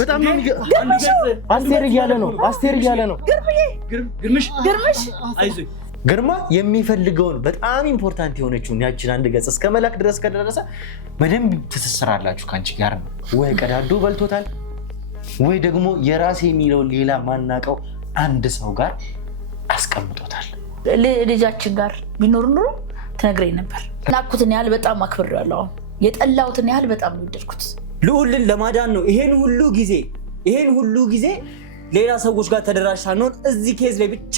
በጣም ነው አስቴር እያለ ነው ግርምሽ አይዞህ ግርማ የሚፈልገውን በጣም ኢምፖርታንት የሆነችውን ያችን አንድ ገጽ እስከ መላክ ድረስ ከደረሰ በደንብ ትስስራላችሁ ካንቺ ጋር ነው ወይ ቀዳዶ በልቶታል ወይ ደግሞ የራሴ የሚለው ሌላ ማናቀው አንድ ሰው ጋር አስቀምጦታል ልጃችን ጋር ቢኖር ኑሮ ትነግረኝ ነበር ናኩትን ያህል በጣም አክብሬዋለሁ የጠላሁትን ያህል በጣም ነው ወደድኩት ልዑልን ለማዳን ነው ይሄን ሁሉ ጊዜ ሌላ ሰዎች ጋር ተደራጅተን ነው እዚህ ኬዝ ላይ ብቻ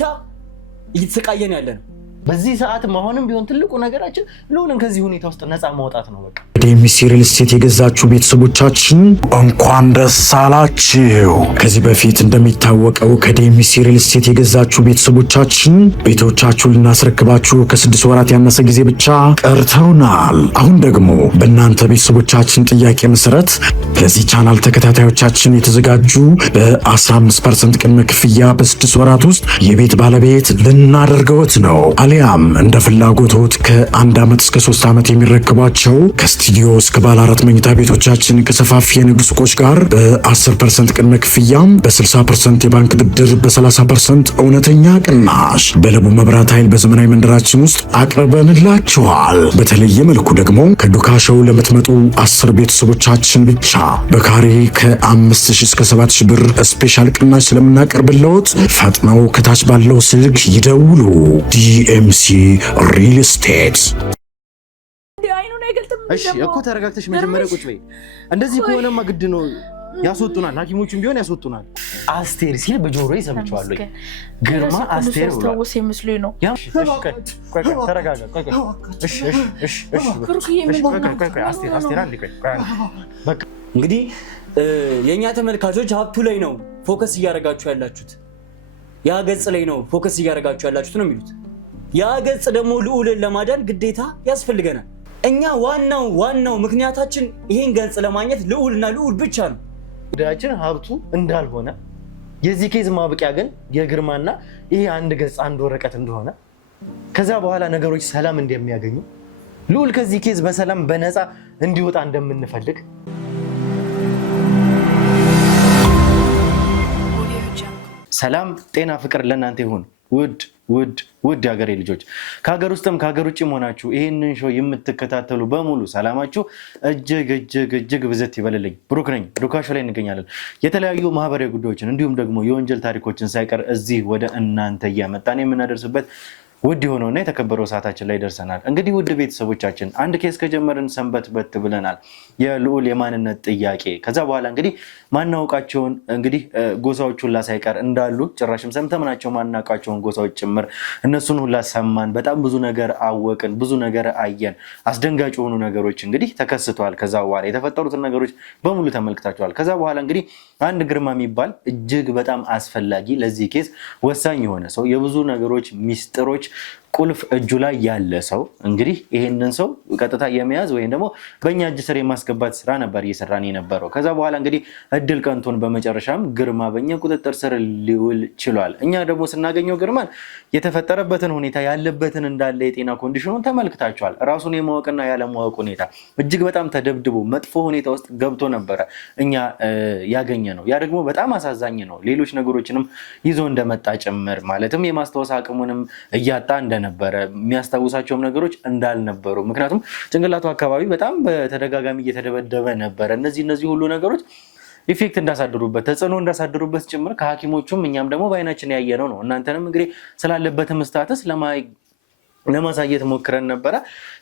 እየተሰቃየን ያለን በዚህ ሰዓት መሆንም ቢሆን ትልቁ ነገራችን ልዑልን ከዚህ ሁኔታ ውስጥ ነፃ ማውጣት ነው በቃ ዴምሲ ሪል ስቴት የገዛችሁ ቤተሰቦቻችን እንኳን ደስ አላችሁ። ከዚህ በፊት እንደሚታወቀው ከዴምሲ ሪል ስቴት የገዛችሁ ቤተሰቦቻችን ቤቶቻችሁን ልናስረክባችሁ ከ6 ወራት ያነሰ ጊዜ ብቻ ቀርተውናል። አሁን ደግሞ በእናንተ ቤተሰቦቻችን ጥያቄ መሰረት ለዚህ ቻናል ተከታታዮቻችን የተዘጋጁ በ15% ቅድመ ክፍያ በ6 ወራት ውስጥ የቤት ባለቤት ልናደርገውት ነው። አሊያም እንደ ፍላጎቶት ከ1 ዓመት እስከ 3 ዓመት የሚረከቧቸው ከስቱዲዮ እስከ ባለ 4 መኝታ ቤቶቻችን ከሰፋፊ የንግድ ሱቆች ጋር በ10% ቅድመ ክፍያ በ60% የባንክ ብድር በ30% እውነተኛ ቅናሽ በለቡ መብራት ኃይል በዘመናዊ መንደራችን ውስጥ አቅርበንላችኋል። በተለየ መልኩ ደግሞ ከዱካሾው ለምትመጡ 10 ቤተሰቦቻችን ብቻ በካሬ ከ5000 እስከ 7000 ብር ስፔሻል ቅናሽ ስለምናቀርብልዎት ፈጥነው ከታች ባለው ስልክ ይደውሉ። ዲኤምሲ ሪል ስቴት። እሺ እኮ ተረጋግተሽ መጀመሪያ ቁጭ በይ። እንደዚህ ከሆነማ ግድ ነው ያስወጡናል፣ ሐኪሞቹም ቢሆን ያስወጡናል። አስቴር ሲል በጆሮዬ ሰምቼዋለሁ። ግርማ አስቴር ብሎ ታውስ ይመስሉኝ ነው። ተረጋጋ። አስቴር አንዴ ቆይ። በቃ እንግዲህ የኛ ተመልካቾች ሀብቱ ላይ ነው ፎከስ እያደረጋችሁ ያላችሁት፣ ያ ገጽ ላይ ነው ፎከስ እያደረጋችሁ ያላችሁት ነው የሚሉት። ያ ገጽ ደግሞ ልዑልን ለማዳን ግዴታ ያስፈልገናል። እኛ ዋናው ምክንያታችን ይሄን ገጽ ለማግኘት ልዑልና ልዑል ብቻ ነው። ጉዳያችን ሀብቱ እንዳልሆነ የዚህ ኬዝ ማብቂያ ግን የግርማና ይሄ አንድ ገጽ አንድ ወረቀት እንደሆነ ከዛ በኋላ ነገሮች ሰላም እንደሚያገኙ ልዑል ከዚህ ኬዝ በሰላም በነፃ እንዲወጣ እንደምንፈልግ ሰላም ጤና ፍቅር ለእናንተ ይሁን። ውድ የሀገሬ ልጆች ከሀገር ውስጥም ከሀገር ውጭም ሆናችሁ ይህንን ሾው የምትከታተሉ በሙሉ ሰላማችሁ እጅግ ብዝት ይበልልኝ። ብሩክ ነኝ። ዱካሾ ላይ እንገኛለን። የተለያዩ ማህበራዊ ጉዳዮችን እንዲሁም ደግሞ የወንጀል ታሪኮችን ሳይቀር እዚህ ወደ እናንተ እያመጣን የምናደርስበት ውድ የሆነውና የተከበረው ሰዓታችን ላይ ደርሰናል። እንግዲህ ውድ ቤተሰቦቻችን አንድ ኬስ ከጀመርን ሰንበት ብለናል። የልዑል የማንነት ጥያቄ። ከዛ በኋላ እንግዲህ ማናውቃቸውን እንግዲህ ጎሳዎች ሁላ ሳይቀር እንዳሉ ጭራሽም ሰምተምናቸው ማናውቃቸውን ጎሳዎች ጭምር እነሱን ሁላ ሰማን። በጣም ብዙ ነገር አወቅን፣ ብዙ ነገር አየን። አስደንጋጭ የሆኑ ነገሮች እንግዲህ ተከስተዋል። ከዛ በኋላ የተፈጠሩትን ነገሮች በሙሉ ተመልክታቸዋል። ከዛ በኋላ እንግዲህ አንድ ግርማ የሚባል እጅግ በጣም አስፈላጊ ለዚህ ኬስ ወሳኝ የሆነ ሰው የብዙ ነገሮች ሚስጥሮች ቁልፍ እጁ ላይ ያለ ሰው እንግዲህ ይሄንን ሰው ቀጥታ የመያዝ ወይም ደግሞ በእኛ እጅ ስር የማስገባት ስራ ነበር እየሰራን የነበረው። ከዛ በኋላ እንግዲህ እድል ቀንቶን በመጨረሻም ግርማ በእኛ ቁጥጥር ስር ሊውል ችሏል። እኛ ደግሞ ስናገኘው ግርማን የተፈጠረበትን ሁኔታ ያለበትን እንዳለ የጤና ኮንዲሽኑን ተመልክታችኋል። ራሱን የማወቅና ያለማወቅ ሁኔታ እጅግ በጣም ተደብድቦ መጥፎ ሁኔታ ውስጥ ገብቶ ነበረ እኛ ያገኘ ነው። ያ ደግሞ በጣም አሳዛኝ ነው። ሌሎች ነገሮችንም ይዞ እንደመጣ ጭምር ማለትም የማስታወስ አቅሙንም እያጣ ነበረ የሚያስታውሳቸውም ነገሮች እንዳልነበሩ፣ ምክንያቱም ጭንቅላቱ አካባቢ በጣም በተደጋጋሚ እየተደበደበ ነበረ። እነዚህ ሁሉ ነገሮች ኢፌክት እንዳሳድሩበት ተጽዕኖ እንዳሳድሩበት ጭምር ከሐኪሞቹም እኛም ደግሞ በአይናችን ያየነው ነው። እናንተንም እንግዲህ ስላለበትም ስታተስ ለማሳየት ሞክረን ነበረ።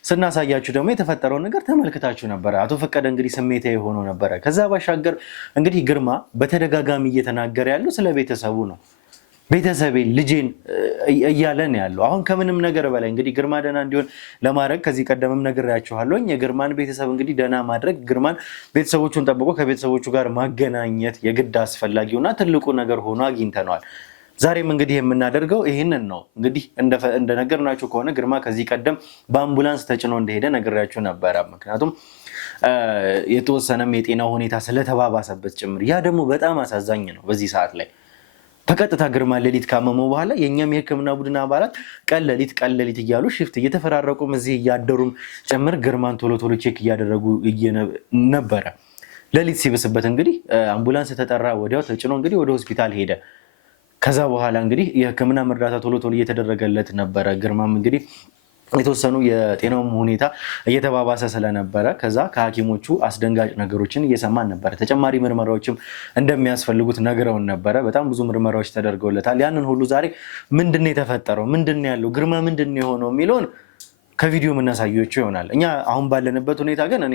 ስናሳያችሁ ደግሞ የተፈጠረውን ነገር ተመልክታችሁ ነበረ። አቶ ፈቀደ እንግዲህ ስሜታዊ ሆኖ ነበረ። ከዛ ባሻገር እንግዲህ ግርማ በተደጋጋሚ እየተናገረ ያለው ስለ ቤተሰቡ ነው። ቤተሰቤ ልጄን እያለን ያለው አሁን ከምንም ነገር በላይ እንግዲህ ግርማ ደህና እንዲሆን ለማድረግ ከዚህ ቀደምም ነግሬያችኋለሁ። የግርማን ቤተሰብ እንግዲህ ደህና ማድረግ ግርማን ቤተሰቦቹን ጠብቆ ከቤተሰቦቹ ጋር ማገናኘት የግድ አስፈላጊውና ትልቁ ነገር ሆኖ አግኝተነዋል። ዛሬም እንግዲህ የምናደርገው ይህንን ነው። እንግዲህ እንደነገርናችሁ ከሆነ ግርማ ከዚህ ቀደም በአምቡላንስ ተጭኖ እንደሄደ ነግሬያችሁ ነበረ። ምክንያቱም የተወሰነም የጤናው ሁኔታ ስለተባባሰበት ጭምር። ያ ደግሞ በጣም አሳዛኝ ነው በዚህ ሰዓት ላይ በቀጥታ ግርማ ሌሊት ካመመው በኋላ የኛም የሕክምና ቡድን አባላት ቀን ሌሊት እያሉ ሽፍት እየተፈራረቁም እዚህ እያደሩም ጭምር ግርማን ቶሎ ቼክ እያደረጉ ነበረ። ሌሊት ሲብስበት እንግዲህ አምቡላንስ ተጠራ። ወዲያው ተጭኖ እንግዲህ ወደ ሆስፒታል ሄደ። ከዛ በኋላ እንግዲህ የሕክምና እርዳታ ቶሎ እየተደረገለት ነበረ። ግርማም እንግዲህ የተወሰኑ የጤናው ሁኔታ እየተባባሰ ስለነበረ ከዛ ከሐኪሞቹ አስደንጋጭ ነገሮችን እየሰማን ነበረ። ተጨማሪ ምርመራዎችም እንደሚያስፈልጉት ነግረውን ነበረ። በጣም ብዙ ምርመራዎች ተደርገውለታል። ያንን ሁሉ ዛሬ ምንድን ነው የተፈጠረው፣ ምንድን ነው ያለው፣ ግርማ ምንድን ነው የሆነው የሚለውን ከቪዲዮ የምናሳያችሁ ይሆናል። እኛ አሁን ባለንበት ሁኔታ ግን እኔ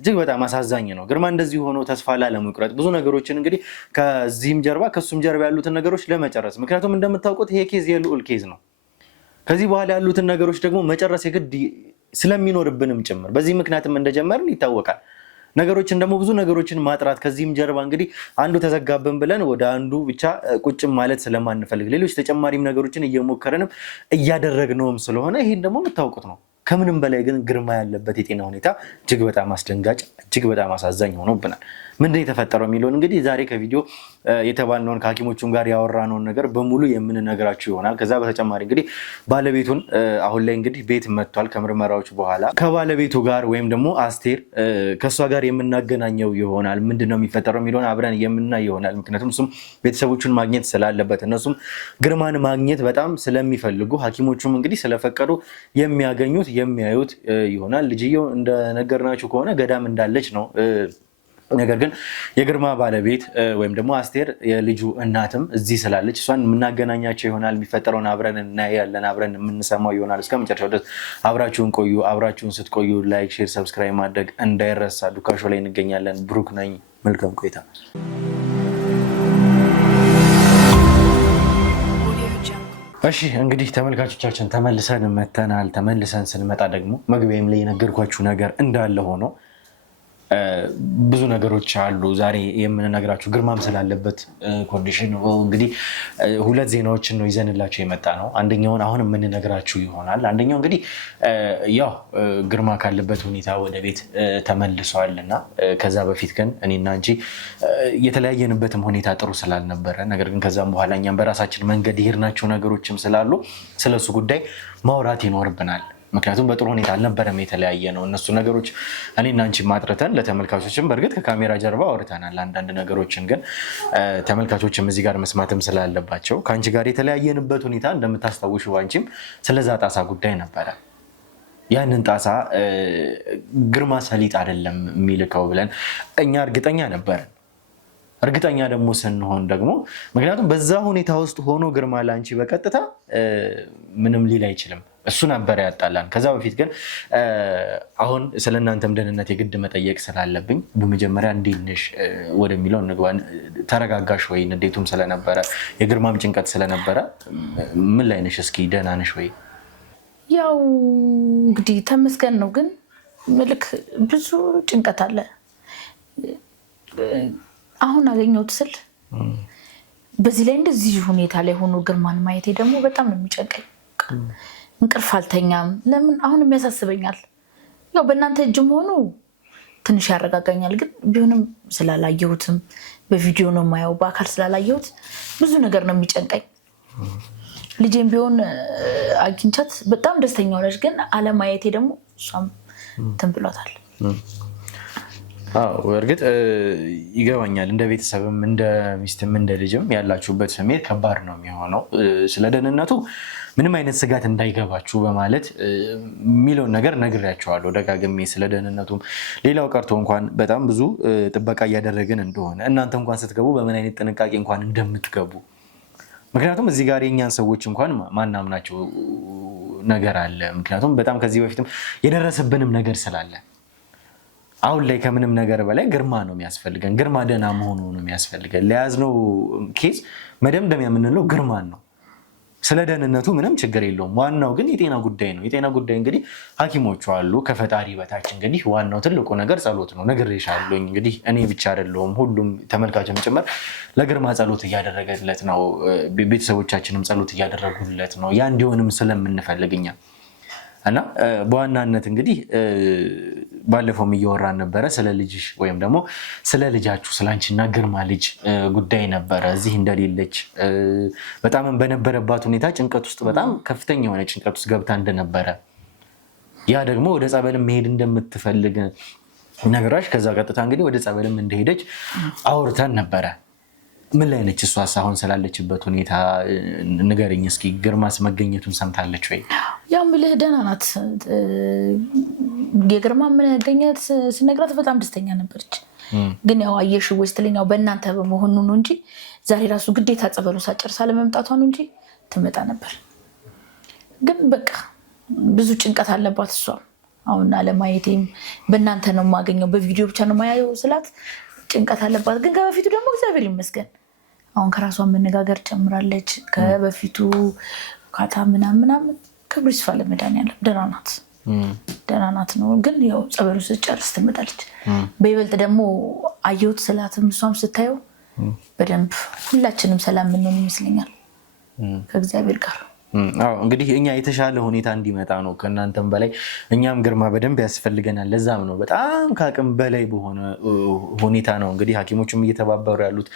እጅግ በጣም አሳዛኝ ነው። ግርማ እንደዚህ ሆኖ ተስፋ ላለመቁረጥ ብዙ ነገሮችን እንግዲህ ከዚህም ጀርባ ከሱም ጀርባ ያሉትን ነገሮች ለመጨረስ ምክንያቱም እንደምታውቁት ይሄ ኬዝ የልዑል ኬዝ ነው። ከዚህ በኋላ ያሉትን ነገሮች ደግሞ መጨረስ የግድ ስለሚኖርብንም ጭምር በዚህ ምክንያትም እንደጀመርን ይታወቃል። ነገሮችን ደግሞ ብዙ ነገሮችን ማጥራት ከዚህም ጀርባ እንግዲህ አንዱ ተዘጋብን ብለን ወደ አንዱ ብቻ ቁጭም ማለት ስለማንፈልግ ሌሎች ተጨማሪም ነገሮችን እየሞከረንም እያደረግነውም ስለሆነ ይሄን ደግሞ የምታውቁት ነው። ከምንም በላይ ግን ግርማ ያለበት የጤና ሁኔታ እጅግ በጣም አስደንጋጭ፣ እጅግ በጣም አሳዛኝ ሆኖብናል። ምንድን የተፈጠረው የሚለውን እንግዲህ ዛሬ ከቪዲዮ የተባልነውን ከሐኪሞቹም ጋር ያወራነውን ነገር በሙሉ የምንነግራችሁ ይሆናል። ከዛ በተጨማሪ እንግዲህ ባለቤቱን አሁን ላይ እንግዲህ ቤት መጥቷል። ከምርመራዎች በኋላ ከባለቤቱ ጋር ወይም ደግሞ አስቴር ከእሷ ጋር የምናገናኘው ይሆናል። ምንድነው የሚፈጠረው የሚለውን አብረን የምናይ ይሆናል። ምክንያቱም እሱም ቤተሰቦቹን ማግኘት ስላለበት እነሱም ግርማን ማግኘት በጣም ስለሚፈልጉ ሐኪሞቹም እንግዲህ ስለፈቀዱ የሚያገኙት የሚያዩት ይሆናል። ልጅየው እንደነገርናችሁ ከሆነ ገዳም እንዳለች ነው። ነገር ግን የግርማ ባለቤት ወይም ደግሞ አስቴር የልጁ እናትም እዚህ ስላለች እሷን የምናገናኛቸው ይሆናል። የሚፈጠረውን አብረን እናያለን፣ አብረን የምንሰማው ይሆናል። እስከ መጨረሻው ድረስ አብራችሁን ቆዩ። አብራችሁን ስትቆዩ ላይክ፣ ሼር፣ ሰብስክራይብ ማድረግ እንዳይረሳ። ዱካሾ ላይ እንገኛለን። ብሩክ ነኝ። መልካም ቆይታ። እሺ እንግዲህ ተመልካቾቻችን ተመልሰን መተናል። ተመልሰን ስንመጣ ደግሞ መግቢያም ላይ የነገርኳችሁ ነገር እንዳለ ሆኖ ብዙ ነገሮች አሉ ዛሬ የምንነግራችሁ። ግርማም ስላለበት ኮንዲሽን እንግዲህ ሁለት ዜናዎችን ነው ይዘንላቸው የመጣ ነው። አንደኛውን አሁን የምንነግራችሁ ይሆናል። አንደኛው እንግዲህ ያው ግርማ ካለበት ሁኔታ ወደ ቤት ተመልሷል እና ከዛ በፊት ግን እኔና አንቺ የተለያየንበትም ሁኔታ ጥሩ ስላልነበረ ነገር ግን ከዛም በኋላ እኛም በራሳችን መንገድ የሄድናቸው ነገሮችም ስላሉ ስለሱ ጉዳይ ማውራት ይኖርብናል። ምክንያቱም በጥሩ ሁኔታ አልነበረም የተለያየ ነው። እነሱ ነገሮች እኔና አንቺ ማጥረተን ለተመልካቾችም በእርግጥ ከካሜራ ጀርባ አውርተናል። አንዳንድ ነገሮችን ግን ተመልካቾችም እዚህ ጋር መስማትም ስላለባቸው ከአንቺ ጋር የተለያየንበት ሁኔታ እንደምታስታውሽው አንቺም ስለዛ ጣሳ ጉዳይ ነበረ። ያንን ጣሳ ግርማ ሰሊጥ አይደለም የሚልከው ብለን እኛ እርግጠኛ ነበርን። እርግጠኛ ደግሞ ስንሆን ደግሞ ምክንያቱም በዛ ሁኔታ ውስጥ ሆኖ ግርማ ለአንቺ በቀጥታ ምንም ሊል አይችልም። እሱ ነበር ያጣላን። ከዛ በፊት ግን አሁን ስለ እናንተም ደህንነት የግድ መጠየቅ ስላለብኝ በመጀመሪያ እንዴት ነሽ ወደሚለው እንግባ። ተረጋጋሽ ወይ? ንዴቱም ስለነበረ የግርማም ጭንቀት ስለነበረ ምን ላይ ነሽ? እስኪ ደህና ነሽ ወይ? ያው እንግዲህ ተመስገን ነው፣ ግን ምልክ ብዙ ጭንቀት አለ። አሁን አገኘሁት ስል በዚህ ላይ እንደዚህ ሁኔታ ላይ ሆኖ ግርማን ማየቴ ደግሞ በጣም ነው የሚጨንቀኝ። እንቅልፍ አልተኛም። ለምን አሁንም ያሳስበኛል። ያው በእናንተ እጅም ሆኖ ትንሽ ያረጋጋኛል፣ ግን ቢሆንም ስላላየሁትም በቪዲዮ ነው የማየው፣ በአካል ስላላየሁት ብዙ ነገር ነው የሚጨንቀኝ። ልጄም ቢሆን አግኝቻት በጣም ደስተኛ ሆነች፣ ግን አለማየቴ ደግሞ እሷም እንትን ብሏታል። እርግጥ ይገባኛል። እንደ ቤተሰብም እንደ ሚስትም እንደ ልጅም ያላችሁበት ስሜት ከባድ ነው የሚሆነው። ስለ ደህንነቱ ምንም አይነት ስጋት እንዳይገባችሁ በማለት የሚለውን ነገር ነግሬያቸዋለሁ ደጋግሜ። ስለ ደህንነቱም ሌላው ቀርቶ እንኳን በጣም ብዙ ጥበቃ እያደረግን እንደሆነ እናንተ እንኳን ስትገቡ በምን አይነት ጥንቃቄ እንኳን እንደምትገቡ። ምክንያቱም እዚህ ጋር የእኛን ሰዎች እንኳን ማናምናቸው ነገር አለ። ምክንያቱም በጣም ከዚህ በፊትም የደረሰብንም ነገር ስላለ አሁን ላይ ከምንም ነገር በላይ ግርማ ነው የሚያስፈልገን። ግርማ ደህና መሆኑ ነው የሚያስፈልገን። ለያዝነው ኬዝ መደምደሚያ የምንለው ግርማን ነው። ስለ ደህንነቱ ምንም ችግር የለውም። ዋናው ግን የጤና ጉዳይ ነው። የጤና ጉዳይ እንግዲህ ሐኪሞቹ አሉ ከፈጣሪ በታች። እንግዲህ ዋናው ትልቁ ነገር ጸሎት ነው። ነግሬሻለሁኝ። እንግዲህ እኔ ብቻ አይደለሁም፣ ሁሉም ተመልካችም ጭምር ለግርማ ጸሎት እያደረገለት ነው። ቤተሰቦቻችንም ጸሎት እያደረጉለት ነው። ያ እንዲሆንም ስለምንፈልግ እኛ እና በዋናነት እንግዲህ ባለፈውም እያወራን ነበረ ስለ ልጅሽ ወይም ደግሞ ስለ ልጃችሁ ስለ አንቺና ግርማ ልጅ ጉዳይ ነበረ። እዚህ እንደሌለች በጣም በነበረባት ሁኔታ ጭንቀት ውስጥ በጣም ከፍተኛ የሆነ ጭንቀት ውስጥ ገብታ እንደነበረ፣ ያ ደግሞ ወደ ጸበል መሄድ እንደምትፈልግ ነገራሽ። ከዛ ቀጥታ እንግዲህ ወደ ጸበልም እንደሄደች አውርተን ነበረ። ምን ላይ ነች እሷ አሁን ስላለችበት ሁኔታ ንገረኝ እስኪ። ግርማስ መገኘቱን ሰምታለች ወይ? ያው ምልህ ደህና ናት። የግርማ መገኘት ስነግራት በጣም ደስተኛ ነበረች። ግን ያው አየሽ ወይ ስትለኝ ያው በእናንተ በመሆኑ ነው እንጂ ዛሬ ራሱ ግዴታ ጸበሉ ሳጨርሳ ለመምጣቷ ነው እንጂ ትመጣ ነበር። ግን በቃ ብዙ ጭንቀት አለባት እሷ። አሁን አለማየቴም በእናንተ ነው የማገኘው በቪዲዮ ብቻ ነው የማያየው ስላት ጭንቀት አለባት። ግን ከበፊቱ ደግሞ እግዚአብሔር ይመስገን አሁን ከራሷ መነጋገር ጨምራለች። ከበፊቱ ካታ ምናምን ክብር ይስፋ ለመድኃኒዓለም ደህና ናት ነው። ግን ያው ጸበሉ ስትጨርስ ትመጣለች። በይበልጥ ደግሞ አየሁት ስላትም እሷም ስታየው በደንብ ሁላችንም ሰላም የምንሆን ይመስለኛል ከእግዚአብሔር ጋር። እንግዲህ እኛ የተሻለ ሁኔታ እንዲመጣ ነው ከእናንተም በላይ እኛም ግርማ በደንብ ያስፈልገናል። ለዛም ነው በጣም ከአቅም በላይ በሆነ ሁኔታ ነው እንግዲህ ሐኪሞችም እየተባበሩ ያሉት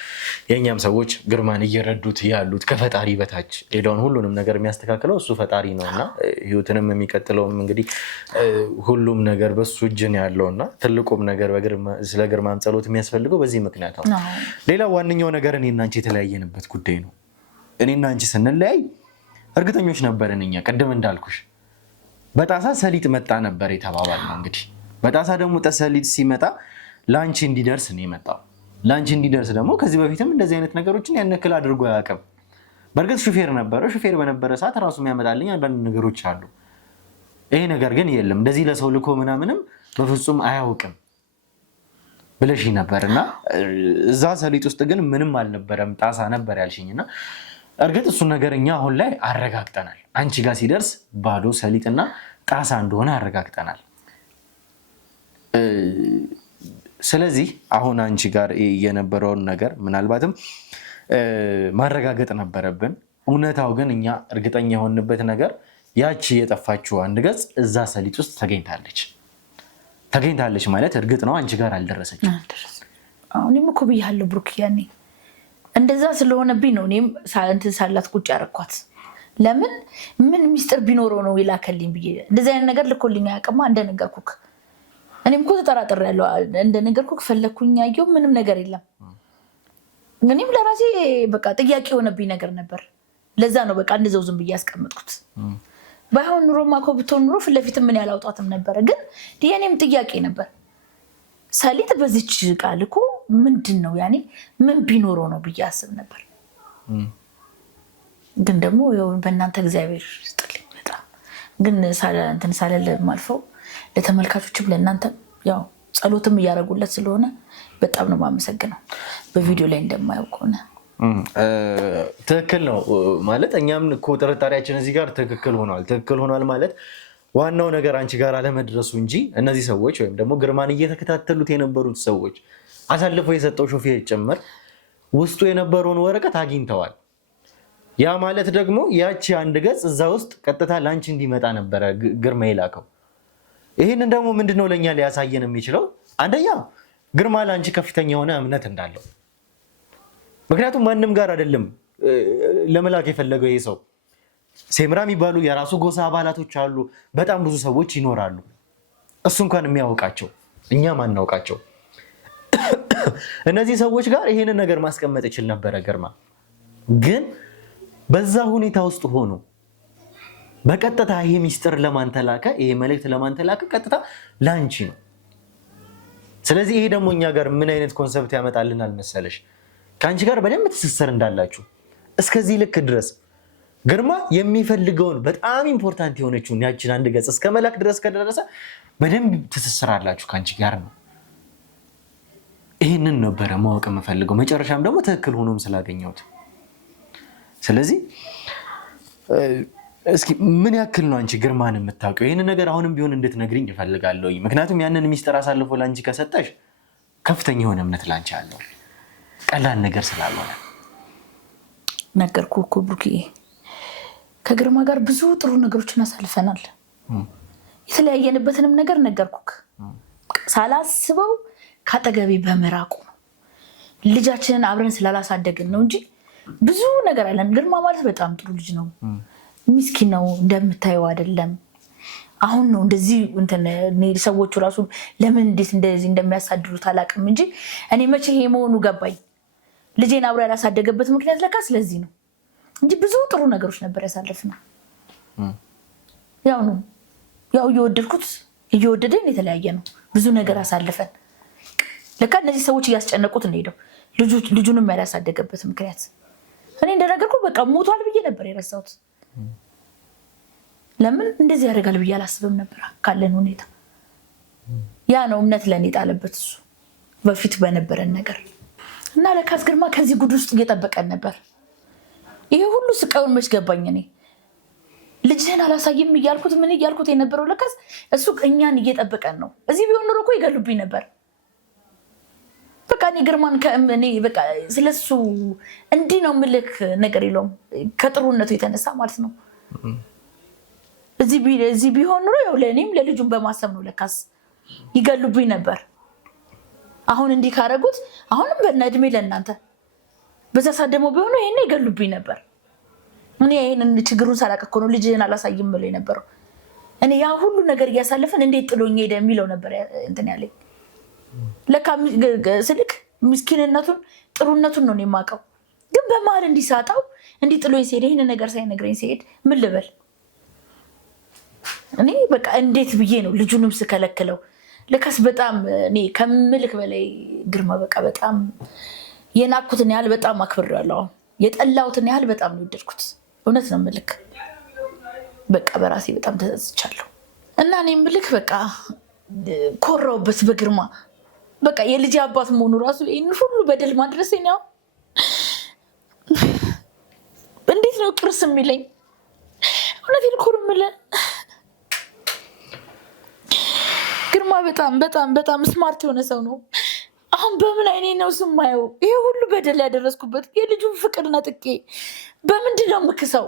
የእኛም ሰዎች ግርማን እየረዱት ያሉት ከፈጣሪ በታች። ሌላውን ሁሉንም ነገር የሚያስተካክለው እሱ ፈጣሪ ነው እና ህይወትንም የሚቀጥለውም እንግዲህ ሁሉም ነገር በሱ እጅ ነው ያለው እና ትልቁም ነገር ስለ ግርማም ጸሎት የሚያስፈልገው በዚህ ምክንያት ነው። ሌላው ዋነኛው ነገር እኔና አንቺ የተለያየንበት ጉዳይ ነው። እኔና አንቺ ስንለያይ እርግጠኞች ነበርን እኛ። ቅድም እንዳልኩሽ በጣሳ ሰሊጥ መጣ ነበር የተባባልነው። እንግዲህ በጣሳ ደግሞ ሰሊጥ ሲመጣ ላንቺ እንዲደርስ ነው የመጣው። ላንቺ እንዲደርስ ደግሞ ከዚህ በፊትም እንደዚህ አይነት ነገሮችን ያን ያክል አድርጎ አያውቅም። በእርግጥ ሹፌር ነበረ። ሹፌር በነበረ ሰዓት ራሱ የሚያመጣልኝ አንዳንድ ነገሮች አሉ። ይሄ ነገር ግን የለም እንደዚህ ለሰው ልኮ ምናምንም በፍጹም አያውቅም ብለሽ ነበርና እዛ ሰሊጥ ውስጥ ግን ምንም አልነበረም፣ ጣሳ ነበር ያልሽኝና እርግጥ እሱ ነገር እኛ አሁን ላይ አረጋግጠናል። አንቺ ጋር ሲደርስ ባዶ ሰሊጥና ጣሳ እንደሆነ አረጋግጠናል። ስለዚህ አሁን አንቺ ጋር የነበረውን ነገር ምናልባትም ማረጋገጥ ነበረብን። እውነታው ግን እኛ እርግጠኛ የሆንበት ነገር ያቺ የጠፋችው አንድ ገጽ እዛ ሰሊጥ ውስጥ ተገኝታለች ማለት እርግጥ ነው። አንቺ ጋር አልደረሰችም። እኔም እኮ ብያለሁ ብሩክ፣ ያኔ እንደዛ ስለሆነብኝ ነው እኔም እንትን ሳላት ቁጭ ያደረኳት። ለምን ምን ሚስጥር ቢኖረው ነው ይላከልኝ ብዬ እንደዚህ አይነት ነገር ልኮልኝ አያውቅማ። እንደነገርኩክ እኔም እኮ ተጠራጥሬያለሁ። እንደነገርኩክ ፈለኩኝ፣ ያየው ምንም ነገር የለም። እኔም ለራሴ በቃ ጥያቄ የሆነብኝ ነገር ነበር። ለዛ ነው በቃ እንደዛው ዝም ብዬ ያስቀመጥኩት። ባይሆን ኑሮማ እኮ ብትሆን ኑሮ ፊት ለፊት ምን ያላውጣትም ነበረ። ግን የእኔም ጥያቄ ነበር ሰሊጥ በዚች ቃል እኮ ምንድን ነው ያኔ ምን ቢኖረው ነው ብዬ አስብ ነበር። ግን ደግሞ በእናንተ እግዚአብሔር ይስጥልኝ በጣም ግን እንትን ሳለለ ማልፈው ለተመልካቾችም ለእናንተ ያው ጸሎትም እያደረጉለት ስለሆነ በጣም ነው የማመሰግነው። በቪዲዮ ላይ እንደማየው ከሆነ ትክክል ነው ማለት እኛም እኮ ጥርጣሬያችን እዚህ ጋር ትክክል ሆኗል ማለት ዋናው ነገር አንቺ ጋር አለመድረሱ እንጂ እነዚህ ሰዎች ወይም ደግሞ ግርማን እየተከታተሉት የነበሩት ሰዎች አሳልፎ የሰጠው ሾፌር ጭምር ውስጡ የነበረውን ወረቀት አግኝተዋል። ያ ማለት ደግሞ ያቺ አንድ ገጽ እዛ ውስጥ ቀጥታ ላንቺ እንዲመጣ ነበረ ግርማ የላከው። ይህንን ደግሞ ምንድነው ለእኛ ሊያሳየን የሚችለው? አንደኛ ግርማ ላንቺ ከፍተኛ የሆነ እምነት እንዳለው። ምክንያቱም ማንም ጋር አይደለም ለመላክ የፈለገው ይሄ ሰው። ሴምራ የሚባሉ የራሱ ጎሳ አባላቶች አሉ። በጣም ብዙ ሰዎች ይኖራሉ። እሱ እንኳን የሚያውቃቸው እኛ ማናውቃቸው እነዚህ ሰዎች ጋር ይሄንን ነገር ማስቀመጥ ይችል ነበረ ግርማ። ግን በዛ ሁኔታ ውስጥ ሆኖ በቀጥታ ይሄ ሚስጥር ለማን ተላከ? ይሄ መልእክት ለማን ተላከ? ቀጥታ ላንቺ ነው። ስለዚህ ይሄ ደግሞ እኛ ጋር ምን አይነት ኮንሰፕት ያመጣልናል መሰለሽ? ከአንቺ ጋር በደንብ ትስስር እንዳላችሁ እስከዚህ ልክ ድረስ ግርማ የሚፈልገውን በጣም ኢምፖርታንት የሆነችውን ያችን አንድ ገጽ እስከ መላክ ድረስ ከደረሰ በደንብ ትስስር አላችሁ ከአንቺ ጋር ነው። ይህንን ነበረ ማወቅ የምፈልገው። መጨረሻም ደግሞ ትክክል ሆኖም ስላገኘሁት። ስለዚህ እስኪ ምን ያክል ነው አንቺ ግርማን የምታውቂው? ይህንን ነገር አሁንም ቢሆን እንድትነግሪኝ እፈልጋለሁ። ምክንያቱም ያንን ሚስጥር አሳልፎ ለአንቺ ከሰጠሽ ከፍተኛ የሆነ እምነት ላንቺ አለው። ቀላል ነገር ስላልሆነ ነገርኩህ እኮ ብሩኬ። ከግርማ ጋር ብዙ ጥሩ ነገሮችን አሳልፈናል። የተለያየንበትንም ነገር ነገርኩህ። ሳላስበው ካጠገቤ በመራቁ ነው። ልጃችንን አብረን ስላላሳደግን ነው እንጂ ብዙ ነገር አለን። ግርማ ማለት በጣም ጥሩ ልጅ ነው። ሚስኪን ነው፣ እንደምታየው አይደለም። አሁን ነው እንደዚህ ሰዎቹ ራሱ ለምን እንዴት እንደዚህ እንደሚያሳድሩት አላውቅም እንጂ እኔ መቼ ይሄ መሆኑ ገባኝ። ልጄን አብሮ ያላሳደገበት ምክንያት ለካ ስለዚህ ነው እንጂ ብዙ ጥሩ ነገሮች ነበር ያሳለፍነው። ያው ነው ያው እየወደድኩት እየወደደን የተለያየ ነው። ብዙ ነገር አሳልፈን ለካ እነዚህ ሰዎች እያስጨነቁት ነው ሄደው ልጁንም ያላሳደገበት ምክንያት እኔ እንደነገርኩ በቃ ሞቷል ብዬ ነበር የረሳሁት። ለምን እንደዚህ ያደርጋል ብዬ አላስብም ነበር ካለን ሁኔታ። ያ ነው እምነት ለኔ ጣለበት እሱ በፊት በነበረን ነገር እና ለካስ ግርማ ከዚህ ጉድ ውስጥ እየጠበቀን ነበር። ይሄ ሁሉ ስቃዩን መች ገባኝ እኔ ልጅህን አላሳይም እያልኩት ምን እያልኩት የነበረው ለካስ እሱ እኛን እየጠበቀን ነው። እዚህ ቢሆን ኖሮ እኮ ይገሉብኝ ነበር። በቃ እኔ ግርማን ከእኔ በቃ ስለሱ እንዲህ ነው ምልክ ነገር የለውም ከጥሩነቱ የተነሳ ማለት ነው። እዚህ ቢሆን ኖሮ ያው ለእኔም ለልጁም በማሰብ ነው ለካስ ይገሉብኝ ነበር። አሁን እንዲህ ካረጉት አሁንም በእና እድሜ ለእናንተ በዛ ሰዓት ደግሞ ቢሆኑ ይሄን ይገሉብኝ ነበር። እኔ ይሄንን ችግሩን ሳላውቅ እኮ ነው ልጅህን አላሳይም ብለው የነበረው። እኔ ያ ሁሉ ነገር እያሳለፈን እንዴት ጥሎኝ ሄደ የሚለው ነበር እንትን ያለኝ። ለካ ስልክ ምስኪንነቱን ጥሩነቱን ነው የማውቀው። ግን በመሀል እንዲሳጣው እንዲህ ጥሎኝ ሲሄድ ይሄን ነገር ሳይነግረኝ ሲሄድ ምን ልበል እኔ በቃ እንዴት ብዬ ነው ልጁንም ስከለክለው። ለካስ በጣም እኔ ከምልክ በላይ ግርማ በቃ በጣም የናኩትን ያህል በጣም አክብሬዋለሁ። የጠላሁትን ያህል በጣም ነው የወደድኩት። እውነት ነው ምልክ በቃ በራሴ በጣም ተጸጽቻለሁ። እና እኔ ምልክ በቃ ኮራውበት በግርማ በቃ የልጅ አባት መሆኑ ራሱ ይሄን ሁሉ በደል ማድረስ ነው እንዴት ነው ቅርስ የሚለኝ? እውነቴን እኮ ነው የምልህ ግርማ በጣም በጣም በጣም ስማርት የሆነ ሰው ነው። አሁን በምን አይኔ ነው ስማየው ይሄ ሁሉ በደል ያደረስኩበት የልጁን ፍቅር ነጥቄ በምንድን ነው የምክሰው?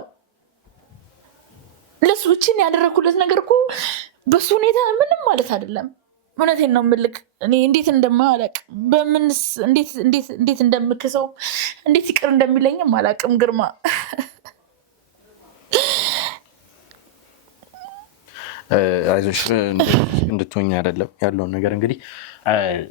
ለሱ እቺን ያደረኩለት ነገር እኮ በሱ ሁኔታ ምንም ማለት አይደለም። እውነቴን ነው የምልክ እኔ እንዴት እንደማያለቅ በምንስ እንዴት እንደምክሰው እንዴት ይቅር እንደሚለኝም አላቅም ግርማ። አይዞሽ እንድትሆኝ አይደለም ያለውን ነገር እንግዲህ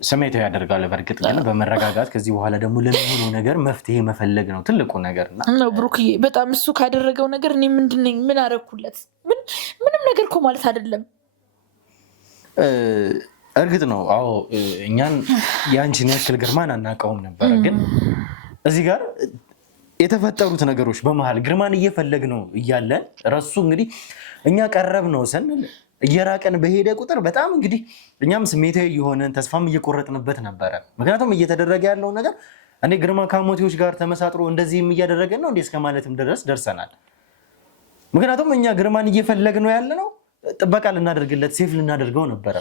ስሜታዊ ያደርጋል። በእርግጥ ግን በመረጋጋት ከዚህ በኋላ ደግሞ ለሚሆነው ነገር መፍትሄ መፈለግ ነው ትልቁ ነገር ነው ብሩክዬ። በጣም እሱ ካደረገው ነገር እኔ ምንድን ነኝ? ምን አደረኩለት? ምንም ነገር እኮ ማለት አይደለም። እርግጥ ነው አዎ እኛን የአንቺን ያክል ግርማን አናውቀውም ነበረ። ግን እዚህ ጋር የተፈጠሩት ነገሮች በመሀል ግርማን እየፈለግ ነው እያለን ረሱ እንግዲህ እኛ ቀረብ ነው ስንል እየራቀን በሄደ ቁጥር በጣም እንግዲህ እኛም ስሜታዊ የሆነን ተስፋም እየቆረጥንበት ነበረ። ምክንያቱም እየተደረገ ያለው ነገር እኔ ግርማ ከሞቴዎች ጋር ተመሳጥሮ እንደዚህም እያደረገን ነው እንዴ እስከ ማለትም ድረስ ደርሰናል። ምክንያቱም እኛ ግርማን እየፈለግ ነው ያለ ነው ጥበቃ ልናደርግለት ሴፍ ልናደርገው ነበረ።